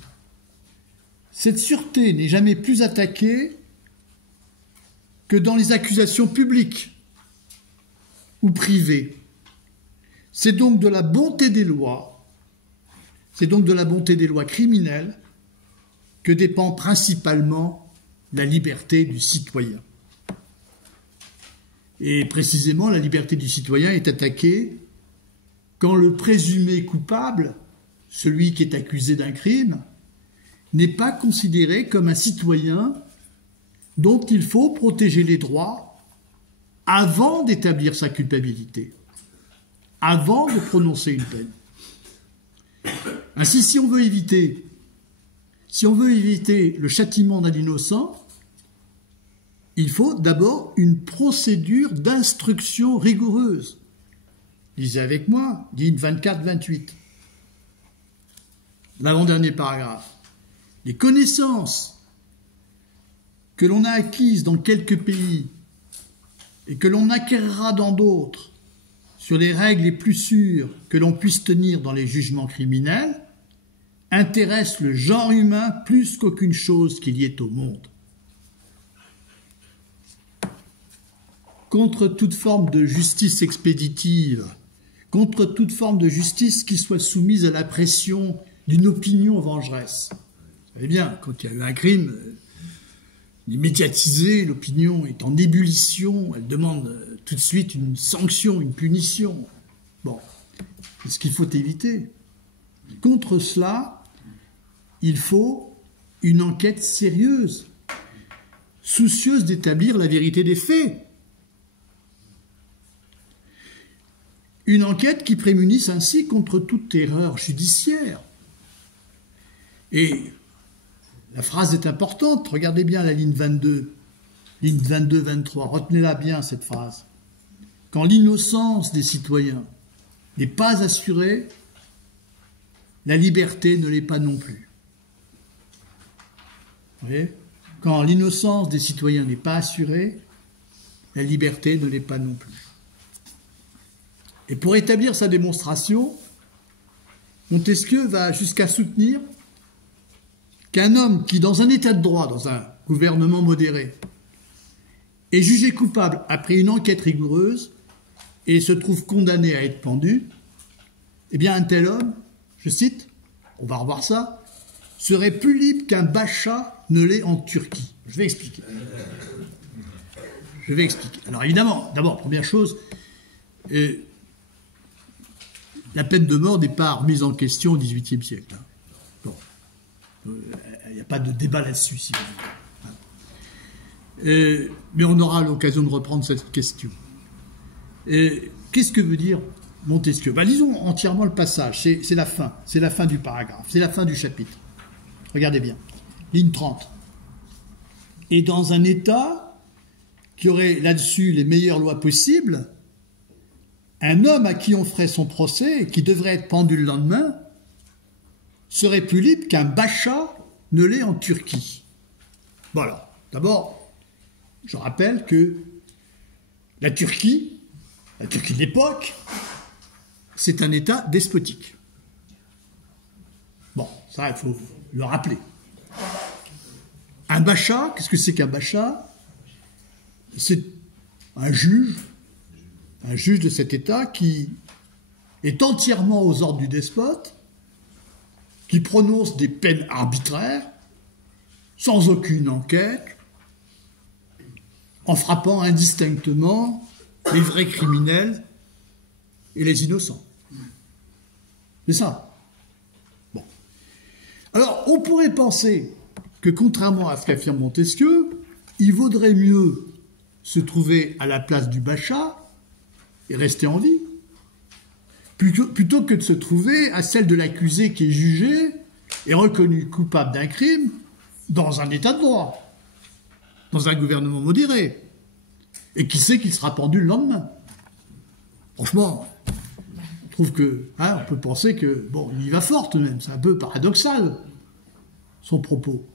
cette sûreté n'est jamais plus attaquée que dans les accusations publiques ou privées. C'est donc de la bonté des lois, criminelles que dépend principalement la liberté du citoyen. Et précisément, la liberté du citoyen est attaquée quand le présumé coupable, celui qui est accusé d'un crime, n'est pas considéré comme un citoyen dont il faut protéger les droits avant d'établir sa culpabilité, avant de prononcer une peine. Ainsi, si on veut éviter le châtiment d'un innocent, il faut d'abord une procédure d'instruction rigoureuse. Lisez avec moi, ligne 24-28. L'avant-dernier paragraphe. Les connaissances que l'on a acquises dans quelques pays et que l'on acquérera dans d'autres sur les règles les plus sûres que l'on puisse tenir dans les jugements criminels intéressent le genre humain plus qu'aucune chose qu'il y ait au monde. Contre toute forme de justice expéditive, contre toute forme de justice qui soit soumise à la pression d'une opinion vengeresse. Vous savez bien, quand il y a eu un crime, il est médiatisé, l'opinion est en ébullition, elle demande tout de suite une sanction, une punition. Bon, c'est ce qu'il faut éviter. Contre cela, il faut une enquête sérieuse, soucieuse d'établir la vérité des faits. Une enquête qui prémunisse ainsi contre toute erreur judiciaire. Et la phrase est importante, regardez bien la ligne 22, ligne 22-23, retenez-la bien cette phrase. Quand l'innocence des citoyens n'est pas assurée, la liberté ne l'est pas non plus. Vous voyez ? Quand l'innocence des citoyens n'est pas assurée, la liberté ne l'est pas non plus. Et pour établir sa démonstration, Montesquieu va jusqu'à soutenir qu'un homme qui, dans un état de droit, dans un gouvernement modéré, est jugé coupable après une enquête rigoureuse et se trouve condamné à être pendu, eh bien un tel homme, je cite, on va revoir ça, serait plus libre qu'un bacha ne l'est en Turquie. Je vais expliquer. Alors évidemment, d'abord, première chose, la peine de mort n'est pas remise en question au XVIIIe siècle. Bon. Il n'y a pas de débat là-dessus, si vous voulez. Mais on aura l'occasion de reprendre cette question. Qu'est-ce que veut dire Montesquieu ? Lisons entièrement le passage, c'est la fin du paragraphe, c'est la fin du chapitre. Regardez bien, ligne 30. Et dans un État qui aurait là-dessus les meilleures lois possibles, un homme à qui on ferait son procès et qui devrait être pendu le lendemain serait plus libre qu'un bacha ne l'est en Turquie. Voilà. D'abord, je rappelle que la Turquie de l'époque, c'est un État despotique. Bon, ça, il faut le rappeler. Un bacha, qu'est-ce que c'est qu'un bacha ? C'est un juge de cet État qui est entièrement aux ordres du despote, qui prononce des peines arbitraires, sans aucune enquête, en frappant indistinctement les vrais criminels et les innocents. C'est ça. Bon. Alors, on pourrait penser que, contrairement à ce qu'affirme Montesquieu, il vaudrait mieux se trouver à la place du bacha et rester en vie, plutôt que de se trouver à celle de l'accusé qui est jugé et reconnu coupable d'un crime dans un état de droit, dans un gouvernement modéré, et qui sait qu'il sera pendu le lendemain. Franchement, on trouve que, on peut penser que, bon, il y va fort tout de même, c'est un peu paradoxal, son propos.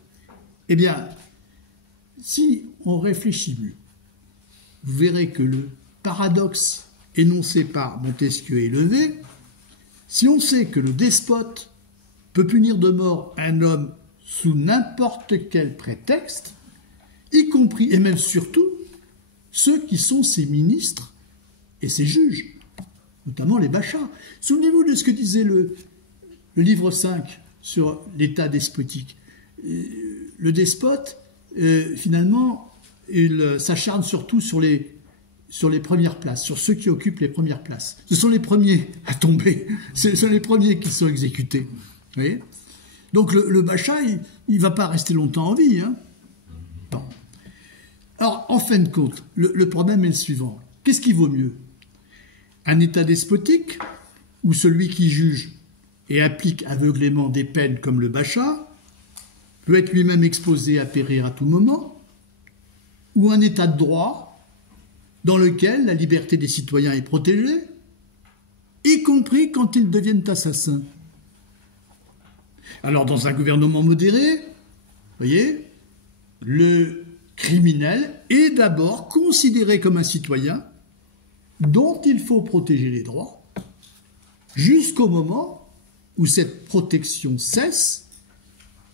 Eh bien, si on réfléchit mieux, vous verrez que le paradoxe énoncé par Montesquieu est levé, si on sait que le despote peut punir de mort un homme sous n'importe quel prétexte, y compris et même surtout ceux qui sont ses ministres et ses juges, notamment les bachas. Souvenez-vous de ce que disait le livre 5 sur l'État despotique. Le despote, finalement, il s'acharne surtout sur les premières places, sur ceux qui occupent les premières places. Ce sont les premiers à tomber, ce sont les premiers qui sont exécutés. Vous voyez ? Donc le Bacha, il va pas rester longtemps en vie. Hein. Non. Alors, en fin de compte, le problème est le suivant. Qu'est-ce qui vaut mieux? Un État despotique, où celui qui juge et applique aveuglément des peines comme le Bacha peut être lui-même exposé à périr à tout moment, ou un État de droit dans lequel la liberté des citoyens est protégée, y compris quand ils deviennent assassins. Alors, dans un gouvernement modéré, vous voyez, le criminel est d'abord considéré comme un citoyen dont il faut protéger les droits, jusqu'au moment où cette protection cesse,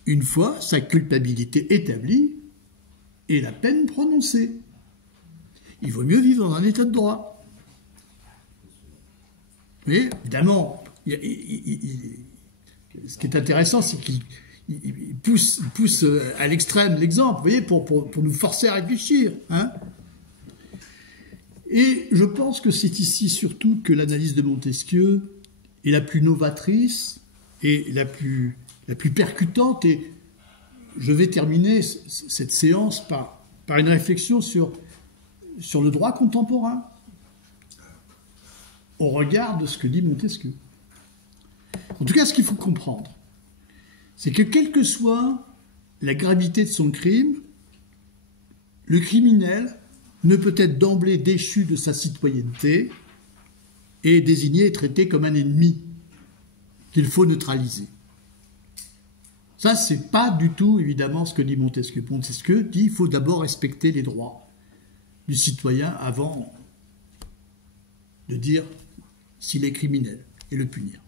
une fois sa culpabilité établie et la peine prononcée. Il vaut mieux vivre dans un état de droit. Mais évidemment, ce qui est intéressant, c'est qu'il pousse à l'extrême l'exemple, vous voyez, pour nous forcer à réfléchir. Hein. Et je pense que c'est ici surtout que l'analyse de Montesquieu est la plus novatrice et la plus percutante. Et je vais terminer cette séance par une réflexion sur le droit contemporain, au regard de ce que dit Montesquieu. En tout cas, ce qu'il faut comprendre, c'est que quelle que soit la gravité de son crime, le criminel ne peut être d'emblée déchu de sa citoyenneté et désigné et traité comme un ennemi qu'il faut neutraliser. Ça, c'est pas du tout, évidemment, ce que dit Montesquieu. Montesquieu dit qu'il faut d'abord respecter les droits du citoyen avant de dire s'il est criminel et le punir.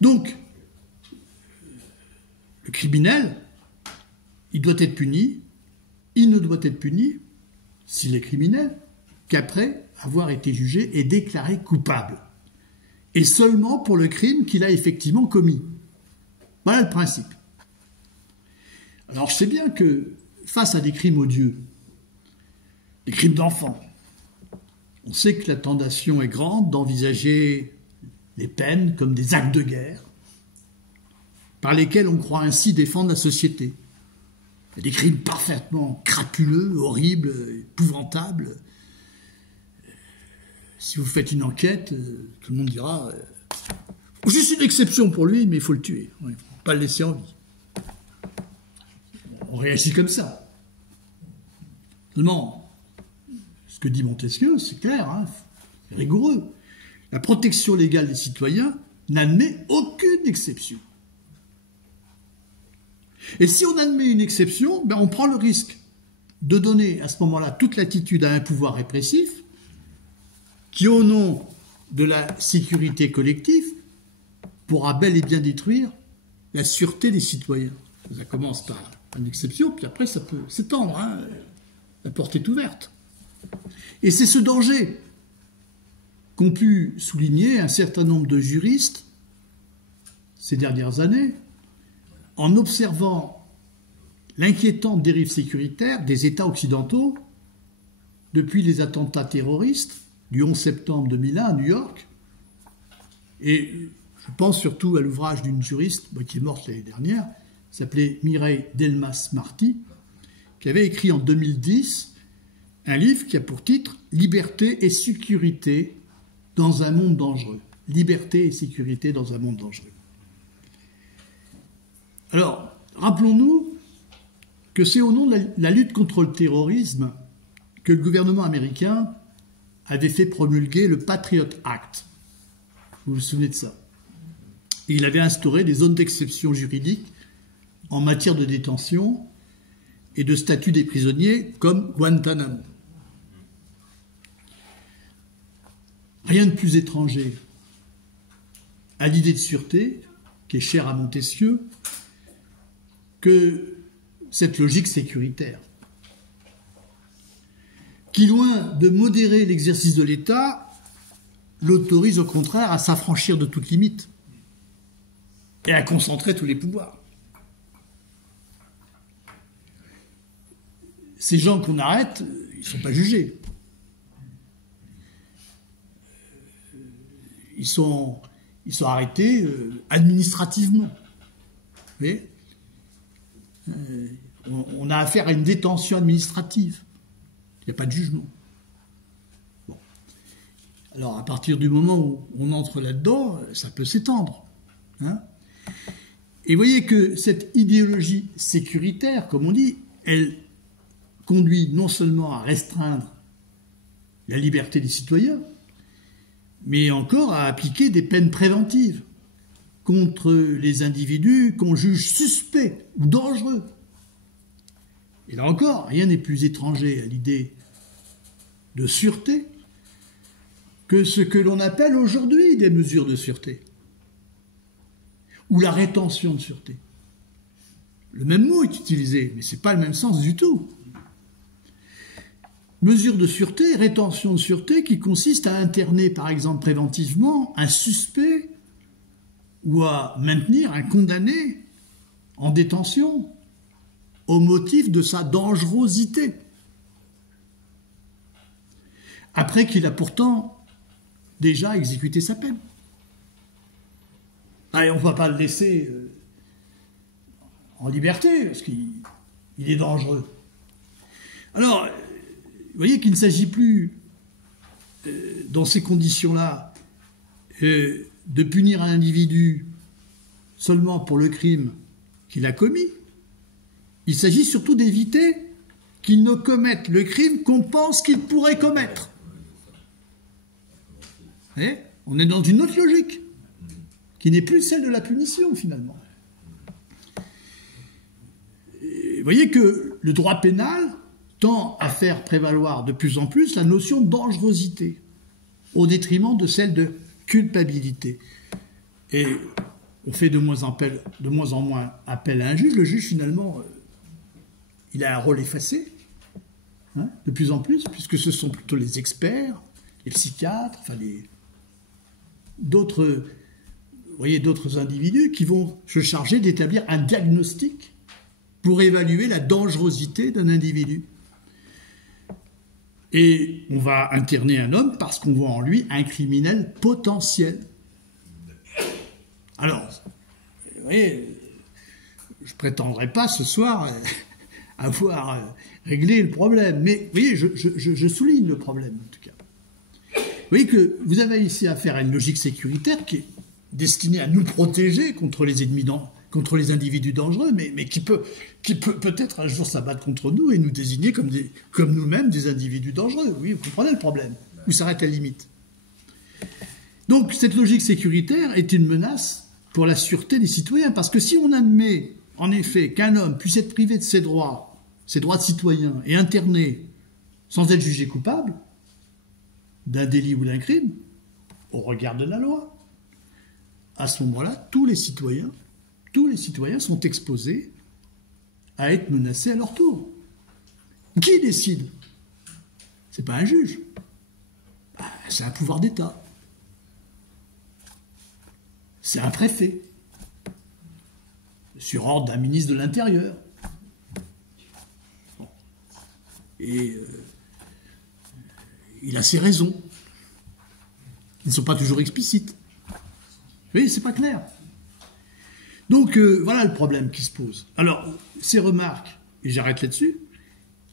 Donc, le criminel, il doit être puni, il ne doit être puni, s'il est criminel, qu'après avoir été jugé et déclaré coupable. Et seulement pour le crime qu'il a effectivement commis. Voilà le principe. Alors je sais bien que face à des crimes odieux, des crimes d'enfants, on sait que la tentation est grande d'envisager les peines comme des actes de guerre par lesquels on croit ainsi défendre la société. Il y a des crimes parfaitement crapuleux, horribles, épouvantables. Si vous faites une enquête, tout le monde dira juste une exception pour lui, mais il faut le tuer. Il ne faut pas le laisser en vie. On réagit comme ça. Seulement, ce que dit Montesquieu, c'est clair, hein, c'est rigoureux. La protection légale des citoyens n'admet aucune exception. Et si on admet une exception, ben on prend le risque de donner à ce moment-là toute latitude à un pouvoir répressif qui, au nom de la sécurité collective, pourra bel et bien détruire la sûreté des citoyens. Ça commence par une exception, puis après ça peut s'étendre, hein, la porte est ouverte. Et c'est ce danger qu'ont pu souligner un certain nombre de juristes ces dernières années, en observant l'inquiétante dérive sécuritaire des États occidentaux depuis les attentats terroristes du 11 septembre 2001 à New York. Et je pense surtout à l'ouvrage d'une juriste qui est morte l'année dernière, qui s'appelait Mireille Delmas-Marty, qui avait écrit en 2010 un livre qui a pour titre « Liberté et sécurité dans un monde dangereux ». Liberté et sécurité dans un monde dangereux. Alors, rappelons-nous que c'est au nom de la lutte contre le terrorisme que le gouvernement américain avait fait promulguer le Patriot Act. Vous vous souvenez de ça? Et il avait instauré des zones d'exception juridique en matière de détention et de statut des prisonniers comme Guantanamo. Rien de plus étranger à l'idée de sûreté, qui est chère à Montesquieu, que cette logique sécuritaire, qui, loin de modérer l'exercice de l'État, l'autorise au contraire à s'affranchir de toute limite et à concentrer tous les pouvoirs. Ces gens qu'on arrête, ils ne sont pas jugés. Ils sont arrêtés administrativement. Vous voyez, on a affaire à une détention administrative. Il n'y a pas de jugement. Bon. Alors, à partir du moment où on entre là-dedans, ça peut s'étendre. Hein. Et vous voyez que cette idéologie sécuritaire, comme on dit, elle conduit non seulement à restreindre la liberté des citoyens, mais encore à appliquer des peines préventives contre les individus qu'on juge suspects ou dangereux. Et là encore, rien n'est plus étranger à l'idée de sûreté que ce que l'on appelle aujourd'hui des mesures de sûreté, ou la rétention de sûreté. Le même mot est utilisé, mais ce n'est pas le même sens du tout. Mesure de sûreté, rétention de sûreté, qui consiste à interner, par exemple, préventivement, un suspect ou à maintenir un condamné en détention au motif de sa dangerosité, après qu'il a pourtant déjà exécuté sa peine. Allez, on ne va pas le laisser en liberté, parce qu'il est dangereux. Alors, vous voyez qu'il ne s'agit plus, dans ces conditions-là, de punir un individu seulement pour le crime qu'il a commis. Il s'agit surtout d'éviter qu'il ne commette le crime qu'on pense qu'il pourrait commettre. Vous voyez ? On est dans une autre logique, qui n'est plus celle de la punition, finalement. Et vous voyez que le droit pénal tend à faire prévaloir de plus en plus la notion de dangerosité, au détriment de celle de culpabilité. Et on fait de moins en moins appel à un juge. Le juge, finalement, il a un rôle effacé, hein, de plus en plus, puisque ce sont plutôt les experts, les psychiatres, enfin d'autres individus qui vont se charger d'établir un diagnostic pour évaluer la dangerosité d'un individu. Et on va interner un homme parce qu'on voit en lui un criminel potentiel. Alors, vous voyez, je ne prétendrai pas ce soir avoir réglé le problème, mais vous voyez, je souligne le problème en tout cas. Vous voyez que vous avez ici affaire à une logique sécuritaire qui est destinée à nous protéger contre les ennemis, contre les individus dangereux, mais qui peut peut-être un jour s'abattre contre nous et nous désigner comme nous-mêmes des individus dangereux. Oui, vous comprenez le problème, où s'arrête la limite. Donc cette logique sécuritaire est une menace pour la sûreté des citoyens, parce que si on admet en effet qu'un homme puisse être privé de ses droits de citoyen et interné sans être jugé coupable d'un délit ou d'un crime, au regard de la loi, à ce moment-là, tous les citoyens sont exposés à être menacés à leur tour. Qui décide? C'est pas un juge. C'est un pouvoir d'État. C'est un préfet, sur ordre d'un ministre de l'Intérieur. Bon. Et il a ses raisons. Ils ne sont pas toujours explicites. Vous voyez, c'est pas clair. Donc, voilà le problème qui se pose. Alors, ces remarques, et j'arrête là-dessus,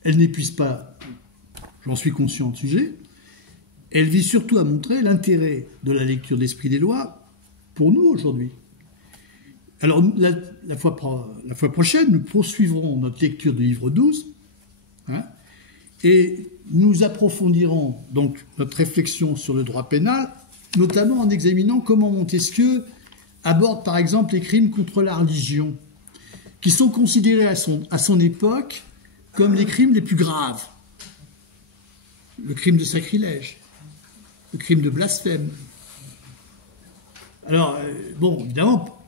elles n'épuisent pas, j'en suis conscient du sujet, elles visent surtout à montrer l'intérêt de la lecture d'Esprit des lois pour nous aujourd'hui. Alors, la fois prochaine, nous poursuivrons notre lecture du livre 12, hein, et nous approfondirons donc notre réflexion sur le droit pénal, notamment en examinant comment Montesquieu aborde par exemple les crimes contre la religion, qui sont considérés à son époque comme les crimes les plus graves. Le crime de sacrilège, le crime de blasphème. Alors, bon, évidemment,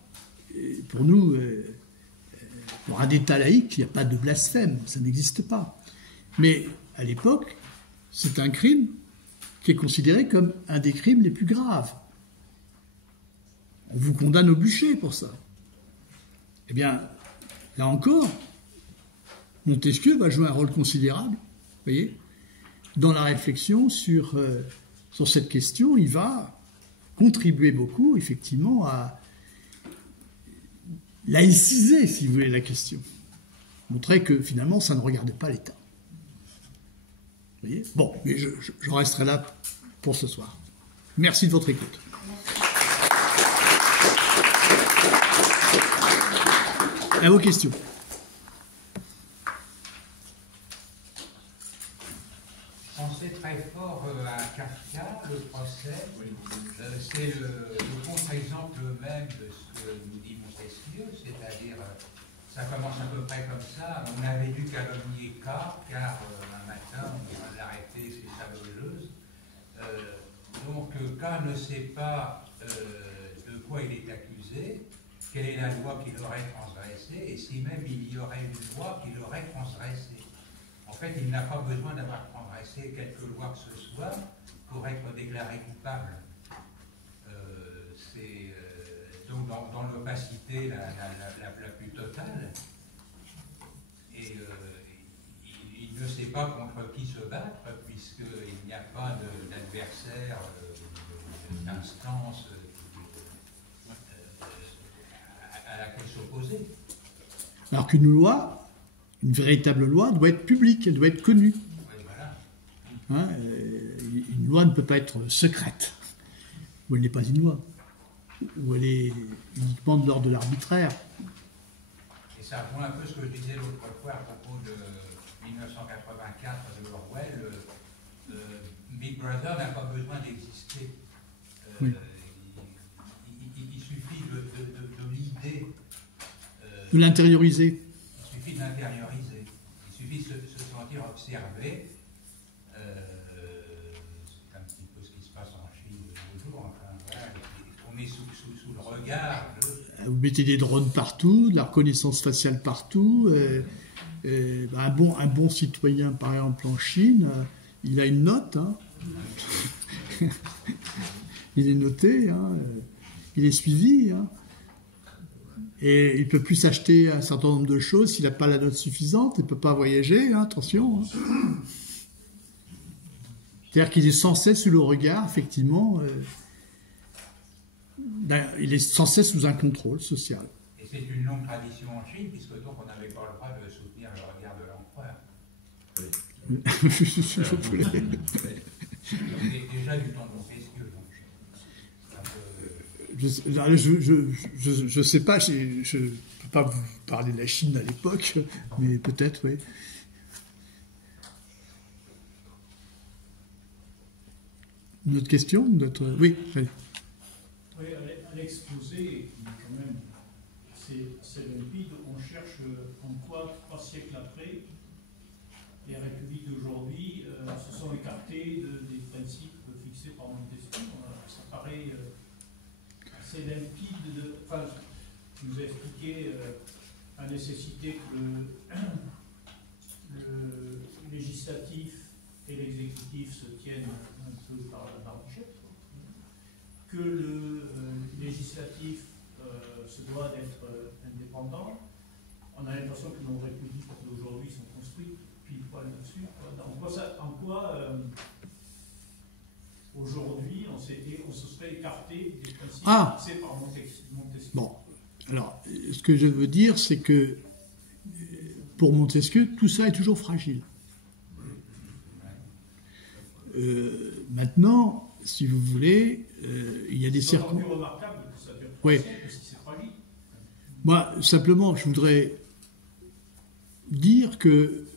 pour nous, pour un État laïque, il n'y a pas de blasphème, ça n'existe pas. Mais à l'époque, c'est un crime qui est considéré comme un des crimes les plus graves. On vous condamne au bûcher pour ça. Eh bien, là encore, Montesquieu va jouer un rôle considérable, vous voyez, dans la réflexion sur cette question. Il va contribuer beaucoup, effectivement, à laïciser, si vous voulez, la question. Montrer que finalement, ça ne regardait pas l'État. Vous voyez? Bon, mais je resterai là pour ce soir. Merci de votre écoute. À vos questions. Pensez très fort à Kafka, le procès. C'est le contre-exemple même de ce que nous dit Montesquieu, c'est-à-dire, ça commence à peu près comme ça. On avait dû calomnier K, car un matin, on vient d'arrêter ses sabougeuses. Donc, K ne sait pas de quoi il est accusé, quelle est la loi qu'il aurait transgressée, et si même il y aurait une loi qu'il aurait transgressée. En fait, il n'a pas besoin d'avoir transgressé quelque loi que ce soit pour être déclaré coupable. C'est donc dans l'opacité la plus totale. Et il ne sait pas contre qui se battre, puisqu'il n'y a pas d'adversaire, d'instance à laquelle s'opposer. Alors qu'une loi, une véritable loi, doit être publique, elle doit être connue. Oui, voilà. Hein, une loi ne peut pas être secrète, ou elle n'est pas une loi, ou elle est uniquement de l'ordre de l'arbitraire. Et ça rejoint un peu ce que je disais l'autre fois à propos de 1984 de Orwell. Big Brother n'a pas besoin d'exister. Oui. Il suffit de l'idée. De l'intérioriser. Il suffit de l'intérioriser. Il suffit de se sentir observé. C'est un petit peu ce qui se passe en Chine de nos jours. Enfin, voilà, on est sous le regard de... Vous mettez des drones partout, de la reconnaissance faciale partout. Un bon citoyen, par exemple en Chine, il a une note. Hein. Il est noté, hein. Il est suivi. Hein. Et il ne peut plus s'acheter un certain nombre de choses s'il n'a pas la note suffisante. Il ne peut pas voyager, hein, attention. Hein. C'est-à-dire qu'il est sans cesse sous le regard, effectivement. Il est sans cesse sous un contrôle social. Et c'est une longue tradition en Chine, puisque donc on n'avait pas le droit de soutenir le regard de l'empereur. Déjà du temps de Montesquieu. Je sais pas, je ne peux pas vous parler de la Chine à l'époque, mais peut-être, oui. Une autre question? Oui, allez. Oui, à l'exposé, quand même, c'est limpide. On cherche en quoi, 3 siècles après, les républiques d'aujourd'hui se sont écartées des principes fixés par Montesquieu. Ça paraît assez limpide. Enfin, tu nous as expliqué la nécessité que le législatif et l'exécutif se tiennent un peu par la barbichette, que le législatif se doit d'être indépendant. On a l'impression que nos républiques d'aujourd'hui sont construites pile poil là-dessus. En quoi aujourd'hui on se serait écarté des principes fixés par Montesquieu? Bon, alors, ce que je veux dire, c'est que pour Montesquieu, tout ça est toujours fragile. Maintenant, si vous voulez, il y a des circonstances. C'est encore plus remarquable que ça dure 3 Oui. siècles, si c'est fragile. Moi, simplement, je voudrais dire que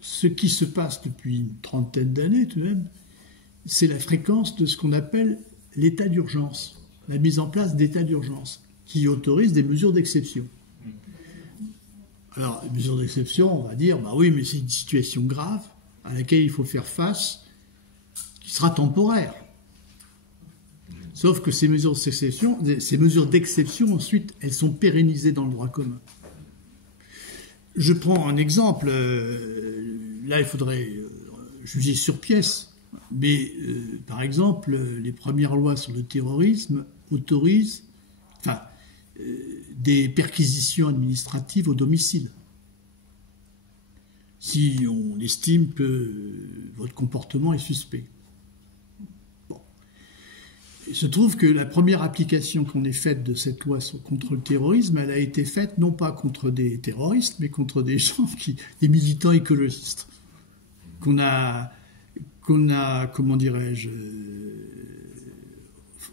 ce qui se passe depuis une trentaine d'années, tout de même, c'est la fréquence de ce qu'on appelle l'état d'urgence, la mise en place d'états d'urgence, qui autorise des mesures d'exception. Alors, les mesures d'exception, on va dire, bah oui, mais c'est une situation grave à laquelle il faut faire face, qui sera temporaire. Sauf que ces mesures d'exception, ensuite, elles sont pérennisées dans le droit commun. Je prends un exemple, là il faudrait juger sur pièce, mais par exemple, les premières lois sur le terrorisme autorisent des perquisitions administratives au domicile. Si on estime que votre comportement est suspect. Bon. il se trouve que la première application qu'on ait faite de cette loi contre le terrorisme, elle a été faite non pas contre des terroristes, mais contre des gens des militants écologistes, qu'on a, comment dirais-je,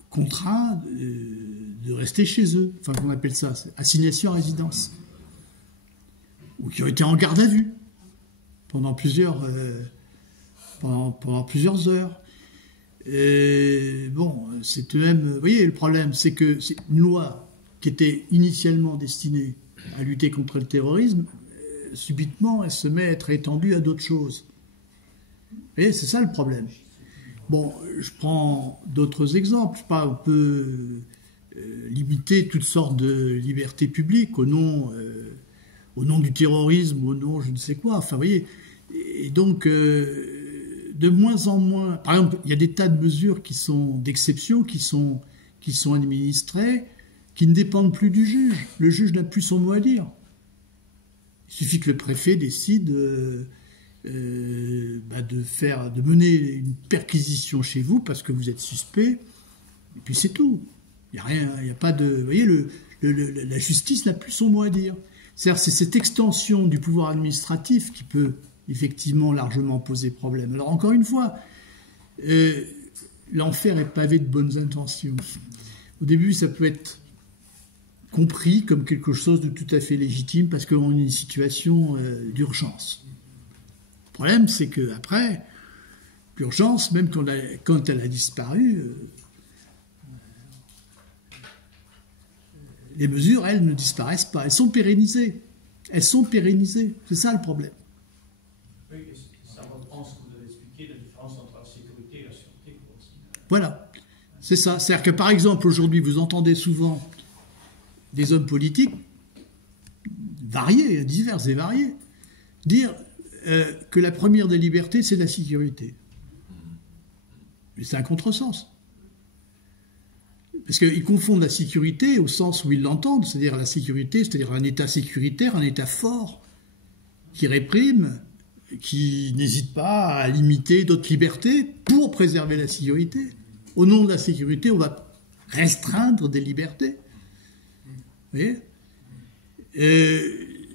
contraints de rester chez eux. Enfin, qu'on appelle ça, assignation à résidence. Ou qui ont été en garde à vue pendant plusieurs heures. Et bon, c'est tout de même... Vous voyez, le problème, c'est que c'est une loi qui était initialement destinée à lutter contre le terrorisme, subitement, elle se met à être étendue à d'autres choses. Vous voyez, c'est ça le problème. Bon, je prends d'autres exemples. Je sais pas, on peut limiter toutes sortes de libertés publiques au nom du terrorisme, au nom je ne sais quoi. Enfin, vous voyez, et donc... de moins en moins, par exemple, il y a des tas de mesures qui sont d'exception, qui sont administrées, qui ne dépendent plus du juge. Le juge n'a plus son mot à dire. Il suffit que le préfet décide de mener une perquisition chez vous parce que vous êtes suspect, et puis c'est tout. Il n'y a rien, il n'y a pas de... Vous voyez, la justice n'a plus son mot à dire. C'est-à-dire, c'est cette extension du pouvoir administratif qui peut effectivement largement poser problème. Alors encore une fois, l'enfer est pavé de bonnes intentions. Au début, ça peut être compris comme quelque chose de tout à fait légitime parce qu'on est dans une situation d'urgence. Le problème, c'est qu'après, l'urgence, même quand elle a disparu, les mesures, elles, ne disparaissent pas. Elles sont pérennisées. Elles sont pérennisées. C'est ça le problème. Oui, ça reprend ce que vous avez expliqué, la différence entre la sécurité et la sûreté. Voilà, c'est ça. C'est-à-dire que, par exemple, aujourd'hui, vous entendez souvent des hommes politiques variés, divers et variés, dire que la première des libertés, c'est la sécurité. Mais c'est un contresens. Parce qu'ils confondent la sécurité au sens où ils l'entendent, c'est-à-dire la sécurité, c'est-à-dire un État sécuritaire, un État fort, qui réprime, qui n'hésite pas à limiter d'autres libertés pour préserver la sécurité. Au nom de la sécurité, on va restreindre des libertés. Vous voyez ?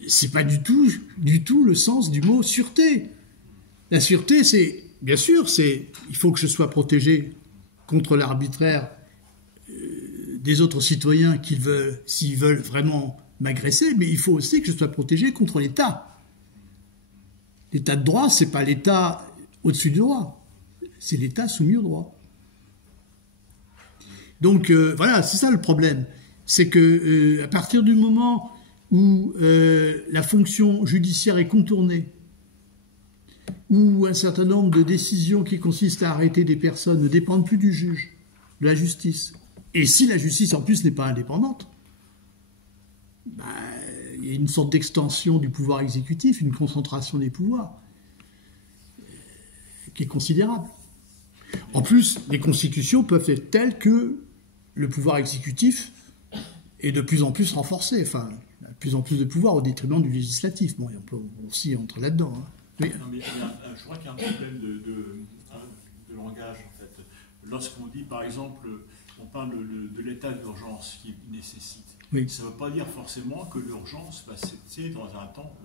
C'est pas du tout le sens du mot sûreté. La sûreté, c'est, bien sûr, il faut que je sois protégé contre l'arbitraire des autres citoyens s'ils veulent vraiment m'agresser, mais il faut aussi que je sois protégé contre l'État. L'État de droit, c'est pas l'État au-dessus du droit, c'est l'État soumis au droit. Donc voilà, c'est ça le problème. C'est que à partir du moment où la fonction judiciaire est contournée, où un certain nombre de décisions qui consistent à arrêter des personnes ne dépendent plus du juge, de la justice, et si la justice en plus n'est pas indépendante, il y a une sorte d'extension du pouvoir exécutif, une concentration des pouvoirs qui est considérable. En plus, les constitutions peuvent être telles que le pouvoir exécutif est de plus en plus renforcé, enfin, de plus en plus de pouvoir au détriment du législatif. Bon, on peut aussi entrer là-dedans. Hein. Oui. Non, mais je crois qu'il y a un problème de langage, en fait. Lorsqu'on dit, par exemple, on parle de l'état d'urgence qui nécessite. Oui. Ça ne veut pas dire forcément que l'urgence va s'étirer dans un temps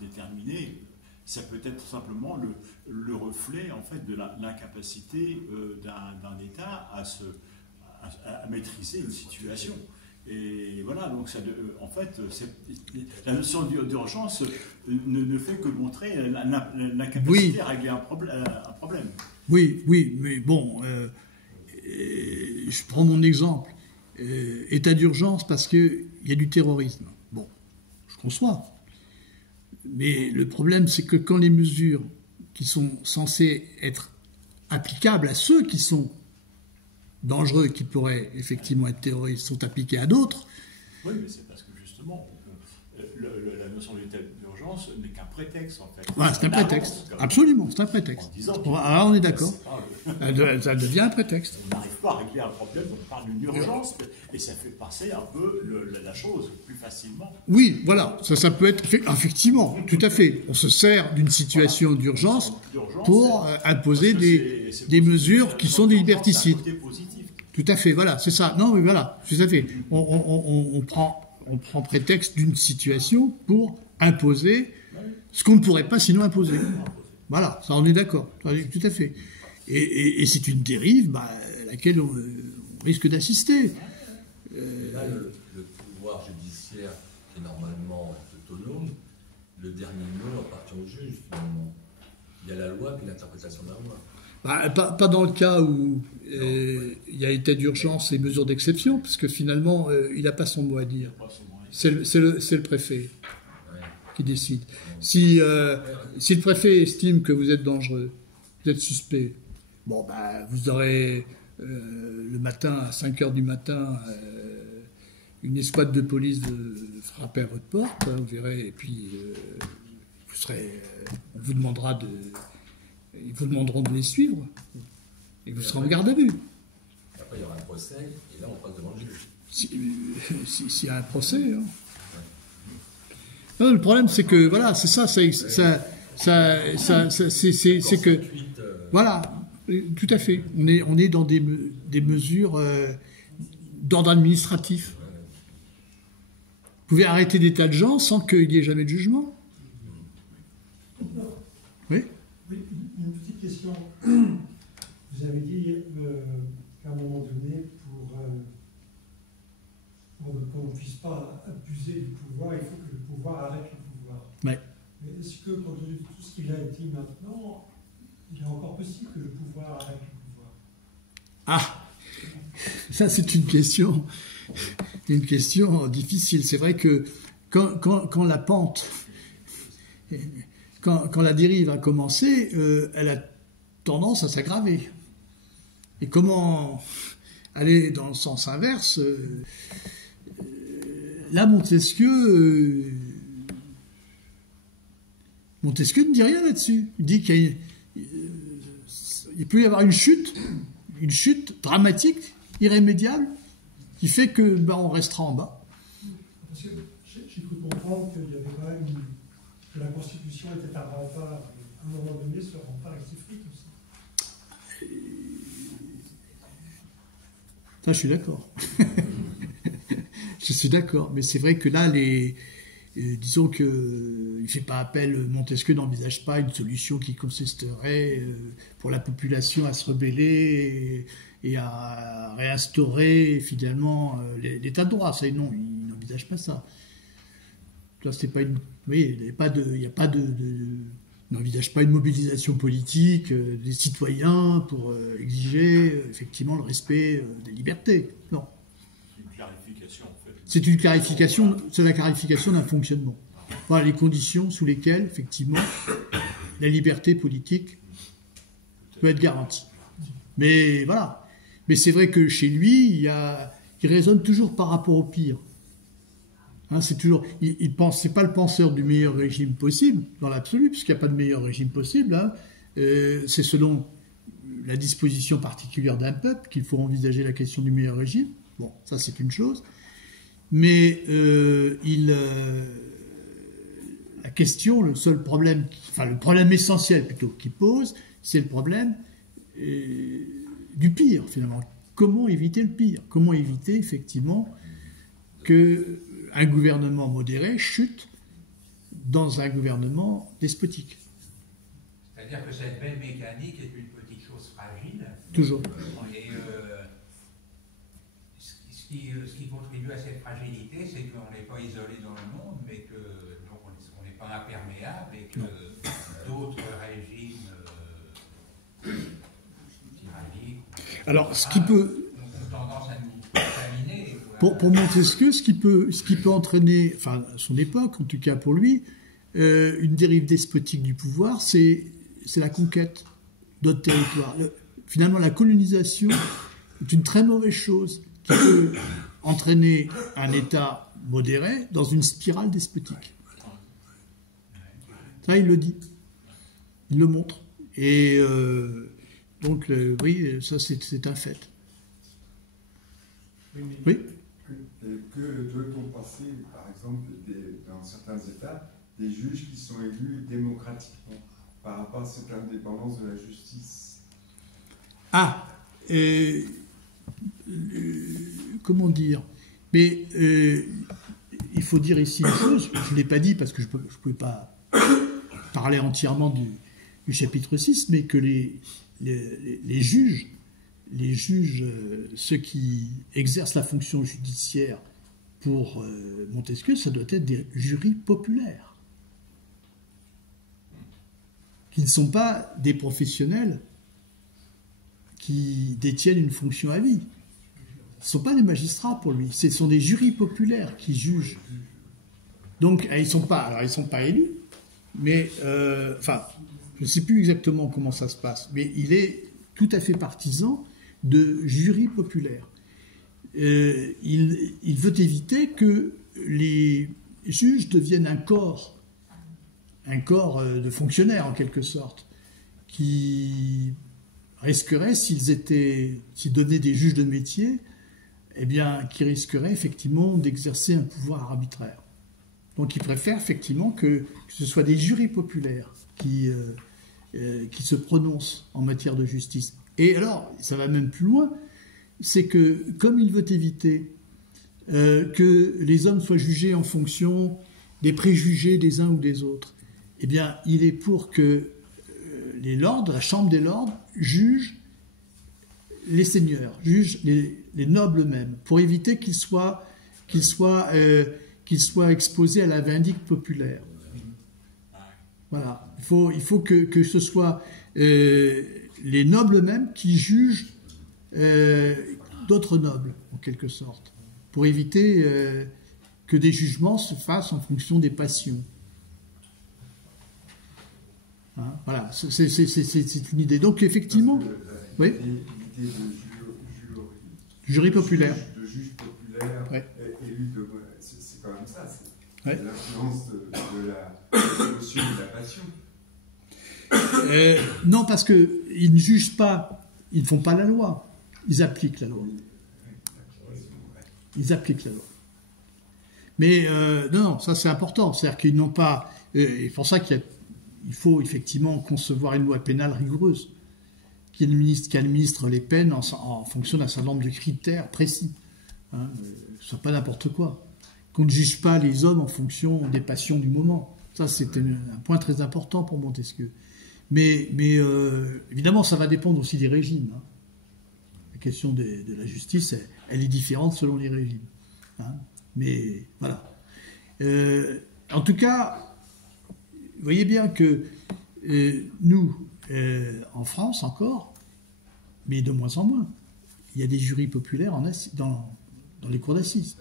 déterminé. Ça peut être simplement le reflet, en fait, de l'incapacité d'un État à maîtriser une situation. Et voilà, donc ça, en fait, la notion d'urgence ne fait que montrer l'incapacité à régler un problème. Oui, mais bon, je prends mon exemple. État d'urgence parce qu'il y a du terrorisme. Bon, je conçois. Mais le problème, c'est que quand les mesures qui sont censées être applicables à ceux qui sont dangereux, qui pourraient effectivement être terroristes, sont appliquées à d'autres... Oui, mais c'est parce que justement, la déclaration d'état d'urgence n'est qu'un prétexte, en fait. Voilà, c'est un prétexte. Absolument, c'est un prétexte. Alors on est d'accord. Ça devient un prétexte. On n'arrive pas à régler un problème, on parle d'une urgence, et ça fait passer un peu la chose plus facilement. Oui, voilà, ça peut être effectivement, tout à fait. On se sert d'une situation d'urgence pour imposer des mesures qui sont des liberticides. Tout à fait, voilà, c'est ça. Non, mais voilà, tout à fait. On prend prétexte d'une situation pour imposer ce qu'on ne pourrait pas sinon imposer. Voilà, ça on est d'accord, tout à fait. Et c'est une dérive à laquelle on risque d'assister. Là, le pouvoir judiciaire qui est normalement autonome, le dernier mot appartient au juge, finalement. Il y a la loi puis l'interprétation de la loi. Pas dans le cas où il y a état d'urgence et mesures d'exception, parce que finalement, il n'a pas son mot à dire. C'est le préfet qui décide. Si le préfet estime que vous êtes dangereux, vous êtes suspect, bon, vous aurez le matin, à 5h du matin, une escouade de police frapper à votre porte, vous verrez, et puis on vous demandera ils vous demanderont de les suivre, et vous serez en garde à vue. Après, il y aura un procès, et là, on passe devant le juge. S'il y a un procès. Hein. Non, le problème, c'est que, voilà, c'est ça, c'est que, voilà, tout à fait. On est dans des mesures d'ordre administratif. Vous pouvez arrêter des tas de gens sans qu'il n'y ait jamais de jugement. Oui. Oui, une petite question. Vous avez dit qu'à un moment donné, pour qu'on ne puisse pas abuser du pouvoir, il faut que le pouvoir arrête le pouvoir. Ouais. Mais est-ce que, compte tenu de tout ce qu'il a dit maintenant, il est encore possible que le pouvoir arrête le pouvoir? Ah, ça c'est une question difficile. C'est vrai que quand la pente, quand la dérive a commencé, elle a tendance à s'aggraver. Et comment aller dans le sens inverse? Là, Montesquieu ne dit rien là-dessus. Il dit qu'il peut y avoir une chute dramatique, irrémédiable, qui fait que on restera en bas. Parce que j'ai cru comprendre qu'il y avait quand même que la Constitution était un rempart. À un moment donné, ce rempart s'effrite aussi. Ça, je suis d'accord. Je suis d'accord, mais c'est vrai que là, disons qu'il ne fait pas appel, Montesquieu n'envisage pas une solution qui consisterait pour la population à se rebeller et à réinstaurer finalement l'état de droit. Ça, non, il n'envisage pas ça. Là, c'est pas il n'envisage pas une mobilisation politique des citoyens pour exiger effectivement le respect des libertés. Non. C'est une clarification, c'est la clarification d'un fonctionnement. Voilà les conditions sous lesquelles, effectivement, la liberté politique peut être garantie. Mais voilà. Mais c'est vrai que chez lui, il raisonne toujours par rapport au pire. Hein, c'est toujours, c'est pas le penseur du meilleur régime possible, dans l'absolu, puisqu'il n'y a pas de meilleur régime possible. Hein. C'est selon la disposition particulière d'un peuple qu'il faut envisager la question du meilleur régime. Bon, ça c'est une chose. Mais la question, le problème essentiel plutôt qu'il pose, c'est le problème du pire finalement. Comment éviter le pire? Comment éviter effectivement qu'un gouvernement modéré chute dans un gouvernement despotique? C'est-à-dire que cette belle mécanique est une petite chose fragile. Toujours. Et ce qui contribue à cette fragilité, c'est qu'on n'est pas isolé dans le monde, mais que donc on n'est pas imperméable et que d'autres régimes tyranniques ont tendance à nous contaminer. Pour Montesquieu, ce qui peut entraîner, enfin à son époque, en tout cas pour lui, une dérive despotique du pouvoir, c'est la conquête d'autres territoires. Finalement, la colonisation est une très mauvaise chose qui peut entraîner un État modéré dans une spirale despotique. Ça, il le dit. Il le montre. Et donc, oui, ça, c'est un fait. Oui. Que doit-on penser, par exemple, dans certains États, des juges qui sont élus démocratiquement par rapport à cette indépendance de la justice? Ah, comment dire? Mais il faut dire ici une chose, je ne l'ai pas dit parce que je ne pouvais pas parler entièrement du chapitre 6, mais que les juges, ceux qui exercent la fonction judiciaire pour Montesquieu, ça doit être des jurys populaires, qui ne sont pas des professionnels qui détiennent une fonction à vie. Ce ne sont pas des magistrats pour lui, ce sont des jurys populaires qui jugent. Donc, ils ne sont pas élus, mais, enfin, je ne sais plus exactement comment ça se passe, mais il est tout à fait partisan de jurys populaires. Il veut éviter que les juges deviennent un corps de fonctionnaires en quelque sorte, qui risqueraient, s'ils devenaient des juges de métier, eh bien, qui risqueraient effectivement d'exercer un pouvoir arbitraire. Donc il préfère effectivement que ce soit des jurys populaires qui se prononcent en matière de justice. Et alors, ça va même plus loin, c'est que comme il veut éviter que les hommes soient jugés en fonction des préjugés des uns ou des autres, eh bien, il est pour que les lords, la Chambre des lords, jugent les seigneurs, jugent les nobles eux-mêmes, pour éviter qu'ils soient exposés à la vindicte populaire. Voilà. Il faut que ce soit les nobles eux-mêmes qui jugent d'autres nobles, en quelque sorte, pour éviter que des jugements se fassent en fonction des passions. Hein, voilà, c'est une idée. Donc, effectivement, oui. L'idée de jury populaire. De juge populaire, ouais. Élu de. C'est quand même ça. C'est ouais. L'influence de la émotion et de la passion. Non, parce qu'ils ne jugent pas, ils ne font pas la loi, ils appliquent la loi. Ils appliquent la loi. Mais non, ça c'est important, c'est-à-dire qu'ils n'ont pas. Et pour ça qu'il faut effectivement concevoir une loi pénale rigoureuse, qui administre les peines en fonction d'un certain nombre de critères précis. Hein, ce soit pas n'importe quoi. Qu'on ne juge pas les hommes en fonction des passions du moment. Ça, c'est un point très important pour Montesquieu. Mais évidemment, ça va dépendre aussi des régimes. Hein. La question de la justice, elle est différente selon les régimes. Hein. Mais voilà. En tout cas, vous voyez bien que nous, en France encore, mais de moins en moins, il y a des jurys populaires dans les cours d'assises.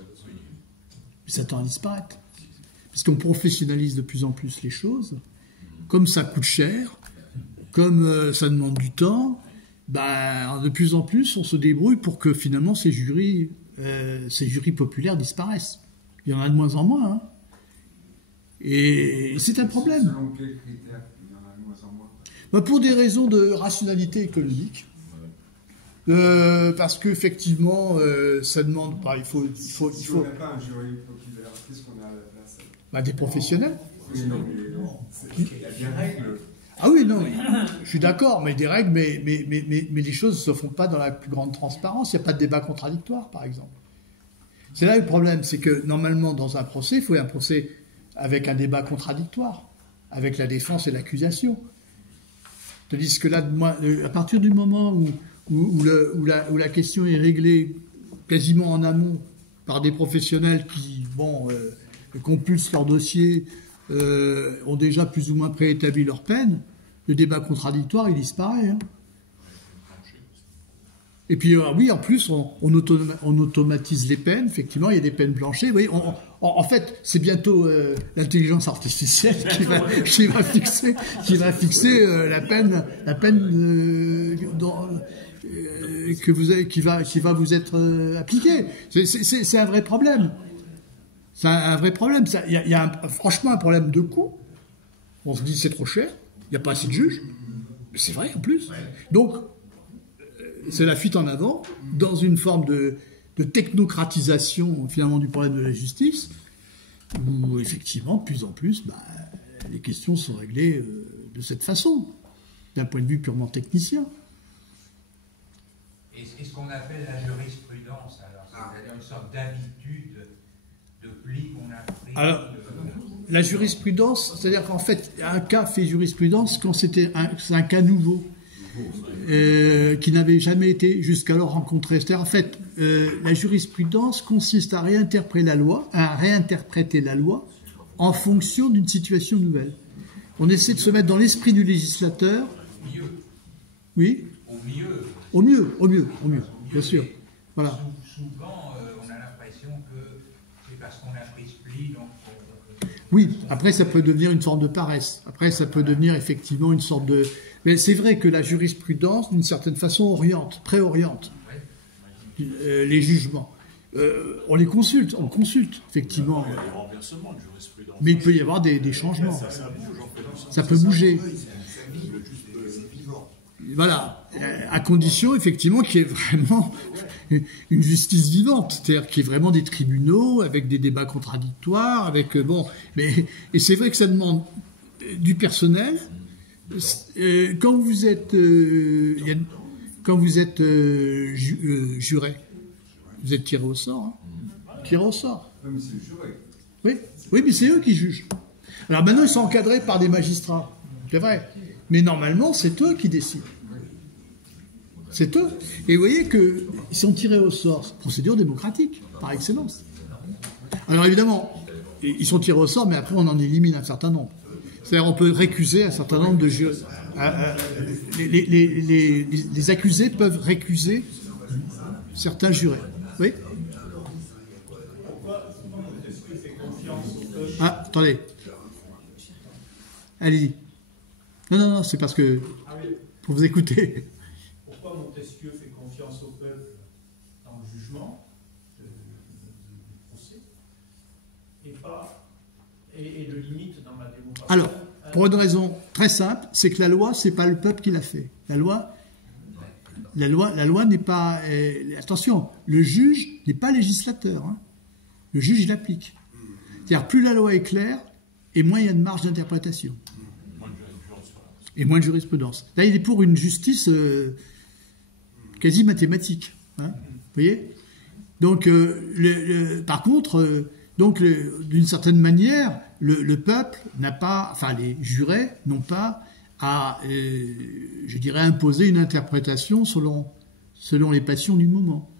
Mais ça tend à disparaître. Parce qu'on professionnalise de plus en plus les choses. Comme ça coûte cher, comme ça demande du temps, de plus en plus, on se débrouille pour que finalement ces jurys populaires disparaissent. Il y en a de moins en moins. Hein. Et c'est un problème. Selon quels critères il y en a de moins en moins? Pour des raisons de rationalité économique. Parce qu'effectivement, ça demande. Si on n'a pas un jury populaire, qu'est-ce qu'on a à la place? Des professionnels. Oui, non, mais il y a des règles. Ah oui, non, je suis d'accord, mais des règles, mais les choses ne se font pas dans la plus grande transparence. Il n'y a pas de débat contradictoire, par exemple. C'est là le problème, c'est que normalement, dans un procès, il faut un procès avec un débat contradictoire, avec la défense et l'accusation. Tandis que là, à partir du moment où la question est réglée quasiment en amont par des professionnels qui, compulsent leur dossier, ont déjà plus ou moins préétabli leur peine, le débat contradictoire, il disparaît. Hein. Et puis, oui, en plus, on automatise les peines. Effectivement, il y a des peines blanchées. Vous voyez, en fait, c'est bientôt l'intelligence artificielle qui va fixer la peine qui va vous être appliquée. C'est un vrai problème. C'est un vrai problème. Il y a franchement un problème de coût. On se dit c'est trop cher, il n'y a pas assez de juges. C'est vrai en plus. Donc, c'est la fuite en avant dans une forme de technocratisation finalement du problème de la justice, où effectivement, de plus en plus, les questions sont réglées de cette façon, d'un point de vue purement technicien. Et ce qu'on appelle la jurisprudence, alors, c'est-à-dire une sorte d'habitude, de pli qu'on a pris. Alors, la jurisprudence, c'est-à-dire qu'en fait, un cas fait jurisprudence quand c'est un cas nouveau, qui n'avait jamais été jusqu'alors rencontré. C'est-à-dire, en fait, la jurisprudence consiste à réinterpréter la loi en fonction d'une situation nouvelle. On essaie de se mettre dans l'esprit du législateur. Mieux. Oui. Au mieux, bien sûr. Voilà. Souvent, on a l'impression que c'est parce qu'on a pris ce pli, donc... Oui, après ça peut devenir une forme de paresse. Après ça peut devenir effectivement une sorte de... Mais c'est vrai que la jurisprudence, d'une certaine façon, préoriente les jugements. On les consulte, effectivement. Il y a des renversements de jurisprudence. Mais il peut y avoir des changements. Ça peut bouger. Voilà, à condition effectivement qu'il y ait vraiment une justice vivante, c'est-à-dire qu'il y ait vraiment des tribunaux avec des débats contradictoires, avec et c'est vrai que ça demande du personnel. Quand vous êtes juré, vous êtes tiré au sort, tiré au sort. Oui, mais c'est le juré. Oui, mais c'est eux qui jugent. Alors maintenant ils sont encadrés par des magistrats, c'est vrai. Mais normalement, c'est eux qui décident. C'est eux. Et vous voyez qu'ils sont tirés au sort. Procédure démocratique, par excellence. Alors évidemment, ils sont tirés au sort, mais après on en élimine un certain nombre. C'est-à-dire on peut récuser un certain nombre de jurés. Les accusés peuvent récuser certains jurés. Oui. Ah, attendez. Allez-y. Non, c'est parce que... pour vous écouter. Pourquoi Montesquieu fait confiance au peuple dans le jugement du procès et le limite dans la démocratie? Alors, pour une raison très simple, c'est que la loi, c'est pas le peuple qui l'a fait. La loi n'est pas... attention, le juge n'est pas législateur. Hein. Le juge, il applique. C'est-à-dire, plus la loi est claire, et moins il y a de marge d'interprétation. Et moins de jurisprudence. Là, il est pour une justice quasi mathématique. Hein, vous voyez? Donc, par contre, d'une certaine manière, le peuple n'a pas, enfin, les jurés n'ont pas à, je dirais, imposer une interprétation selon les passions du moment.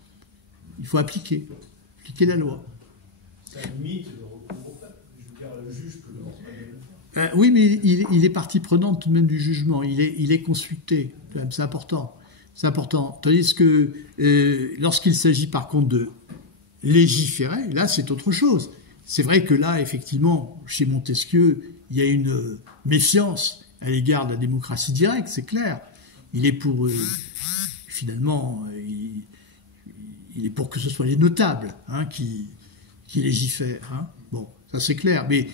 Il faut appliquer la loi. Ça limite le recours au peuple. Je veux dire, le juge peut le reprendre. Oui, mais il est partie prenante tout de même du jugement. Il est consulté. C'est important. C'est important. Tandis que lorsqu'il s'agit par contre de légiférer, là c'est autre chose. C'est vrai que là, effectivement, chez Montesquieu, il y a une méfiance à l'égard de la démocratie directe, c'est clair. Il est pour, finalement, il est pour que ce soit les notables qui légifèrent. Hein. Bon, ça c'est clair. Mais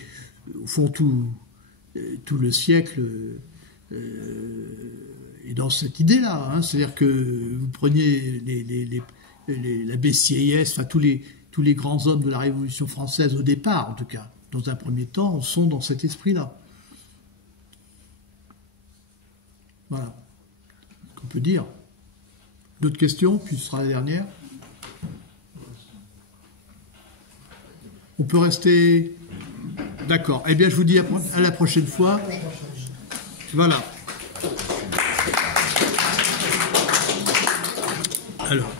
au fond, tout le siècle est dans cette idée-là. Hein. C'est-à-dire que vous preniez la BCIS, enfin tous les grands hommes de la Révolution française au départ, en tout cas, dans un premier temps, sont dans cet esprit-là. Voilà ce qu'on peut dire. D'autres questions, puis ce sera la dernière. On peut rester... D'accord. Eh bien, je vous dis à la prochaine fois. Voilà. Alors...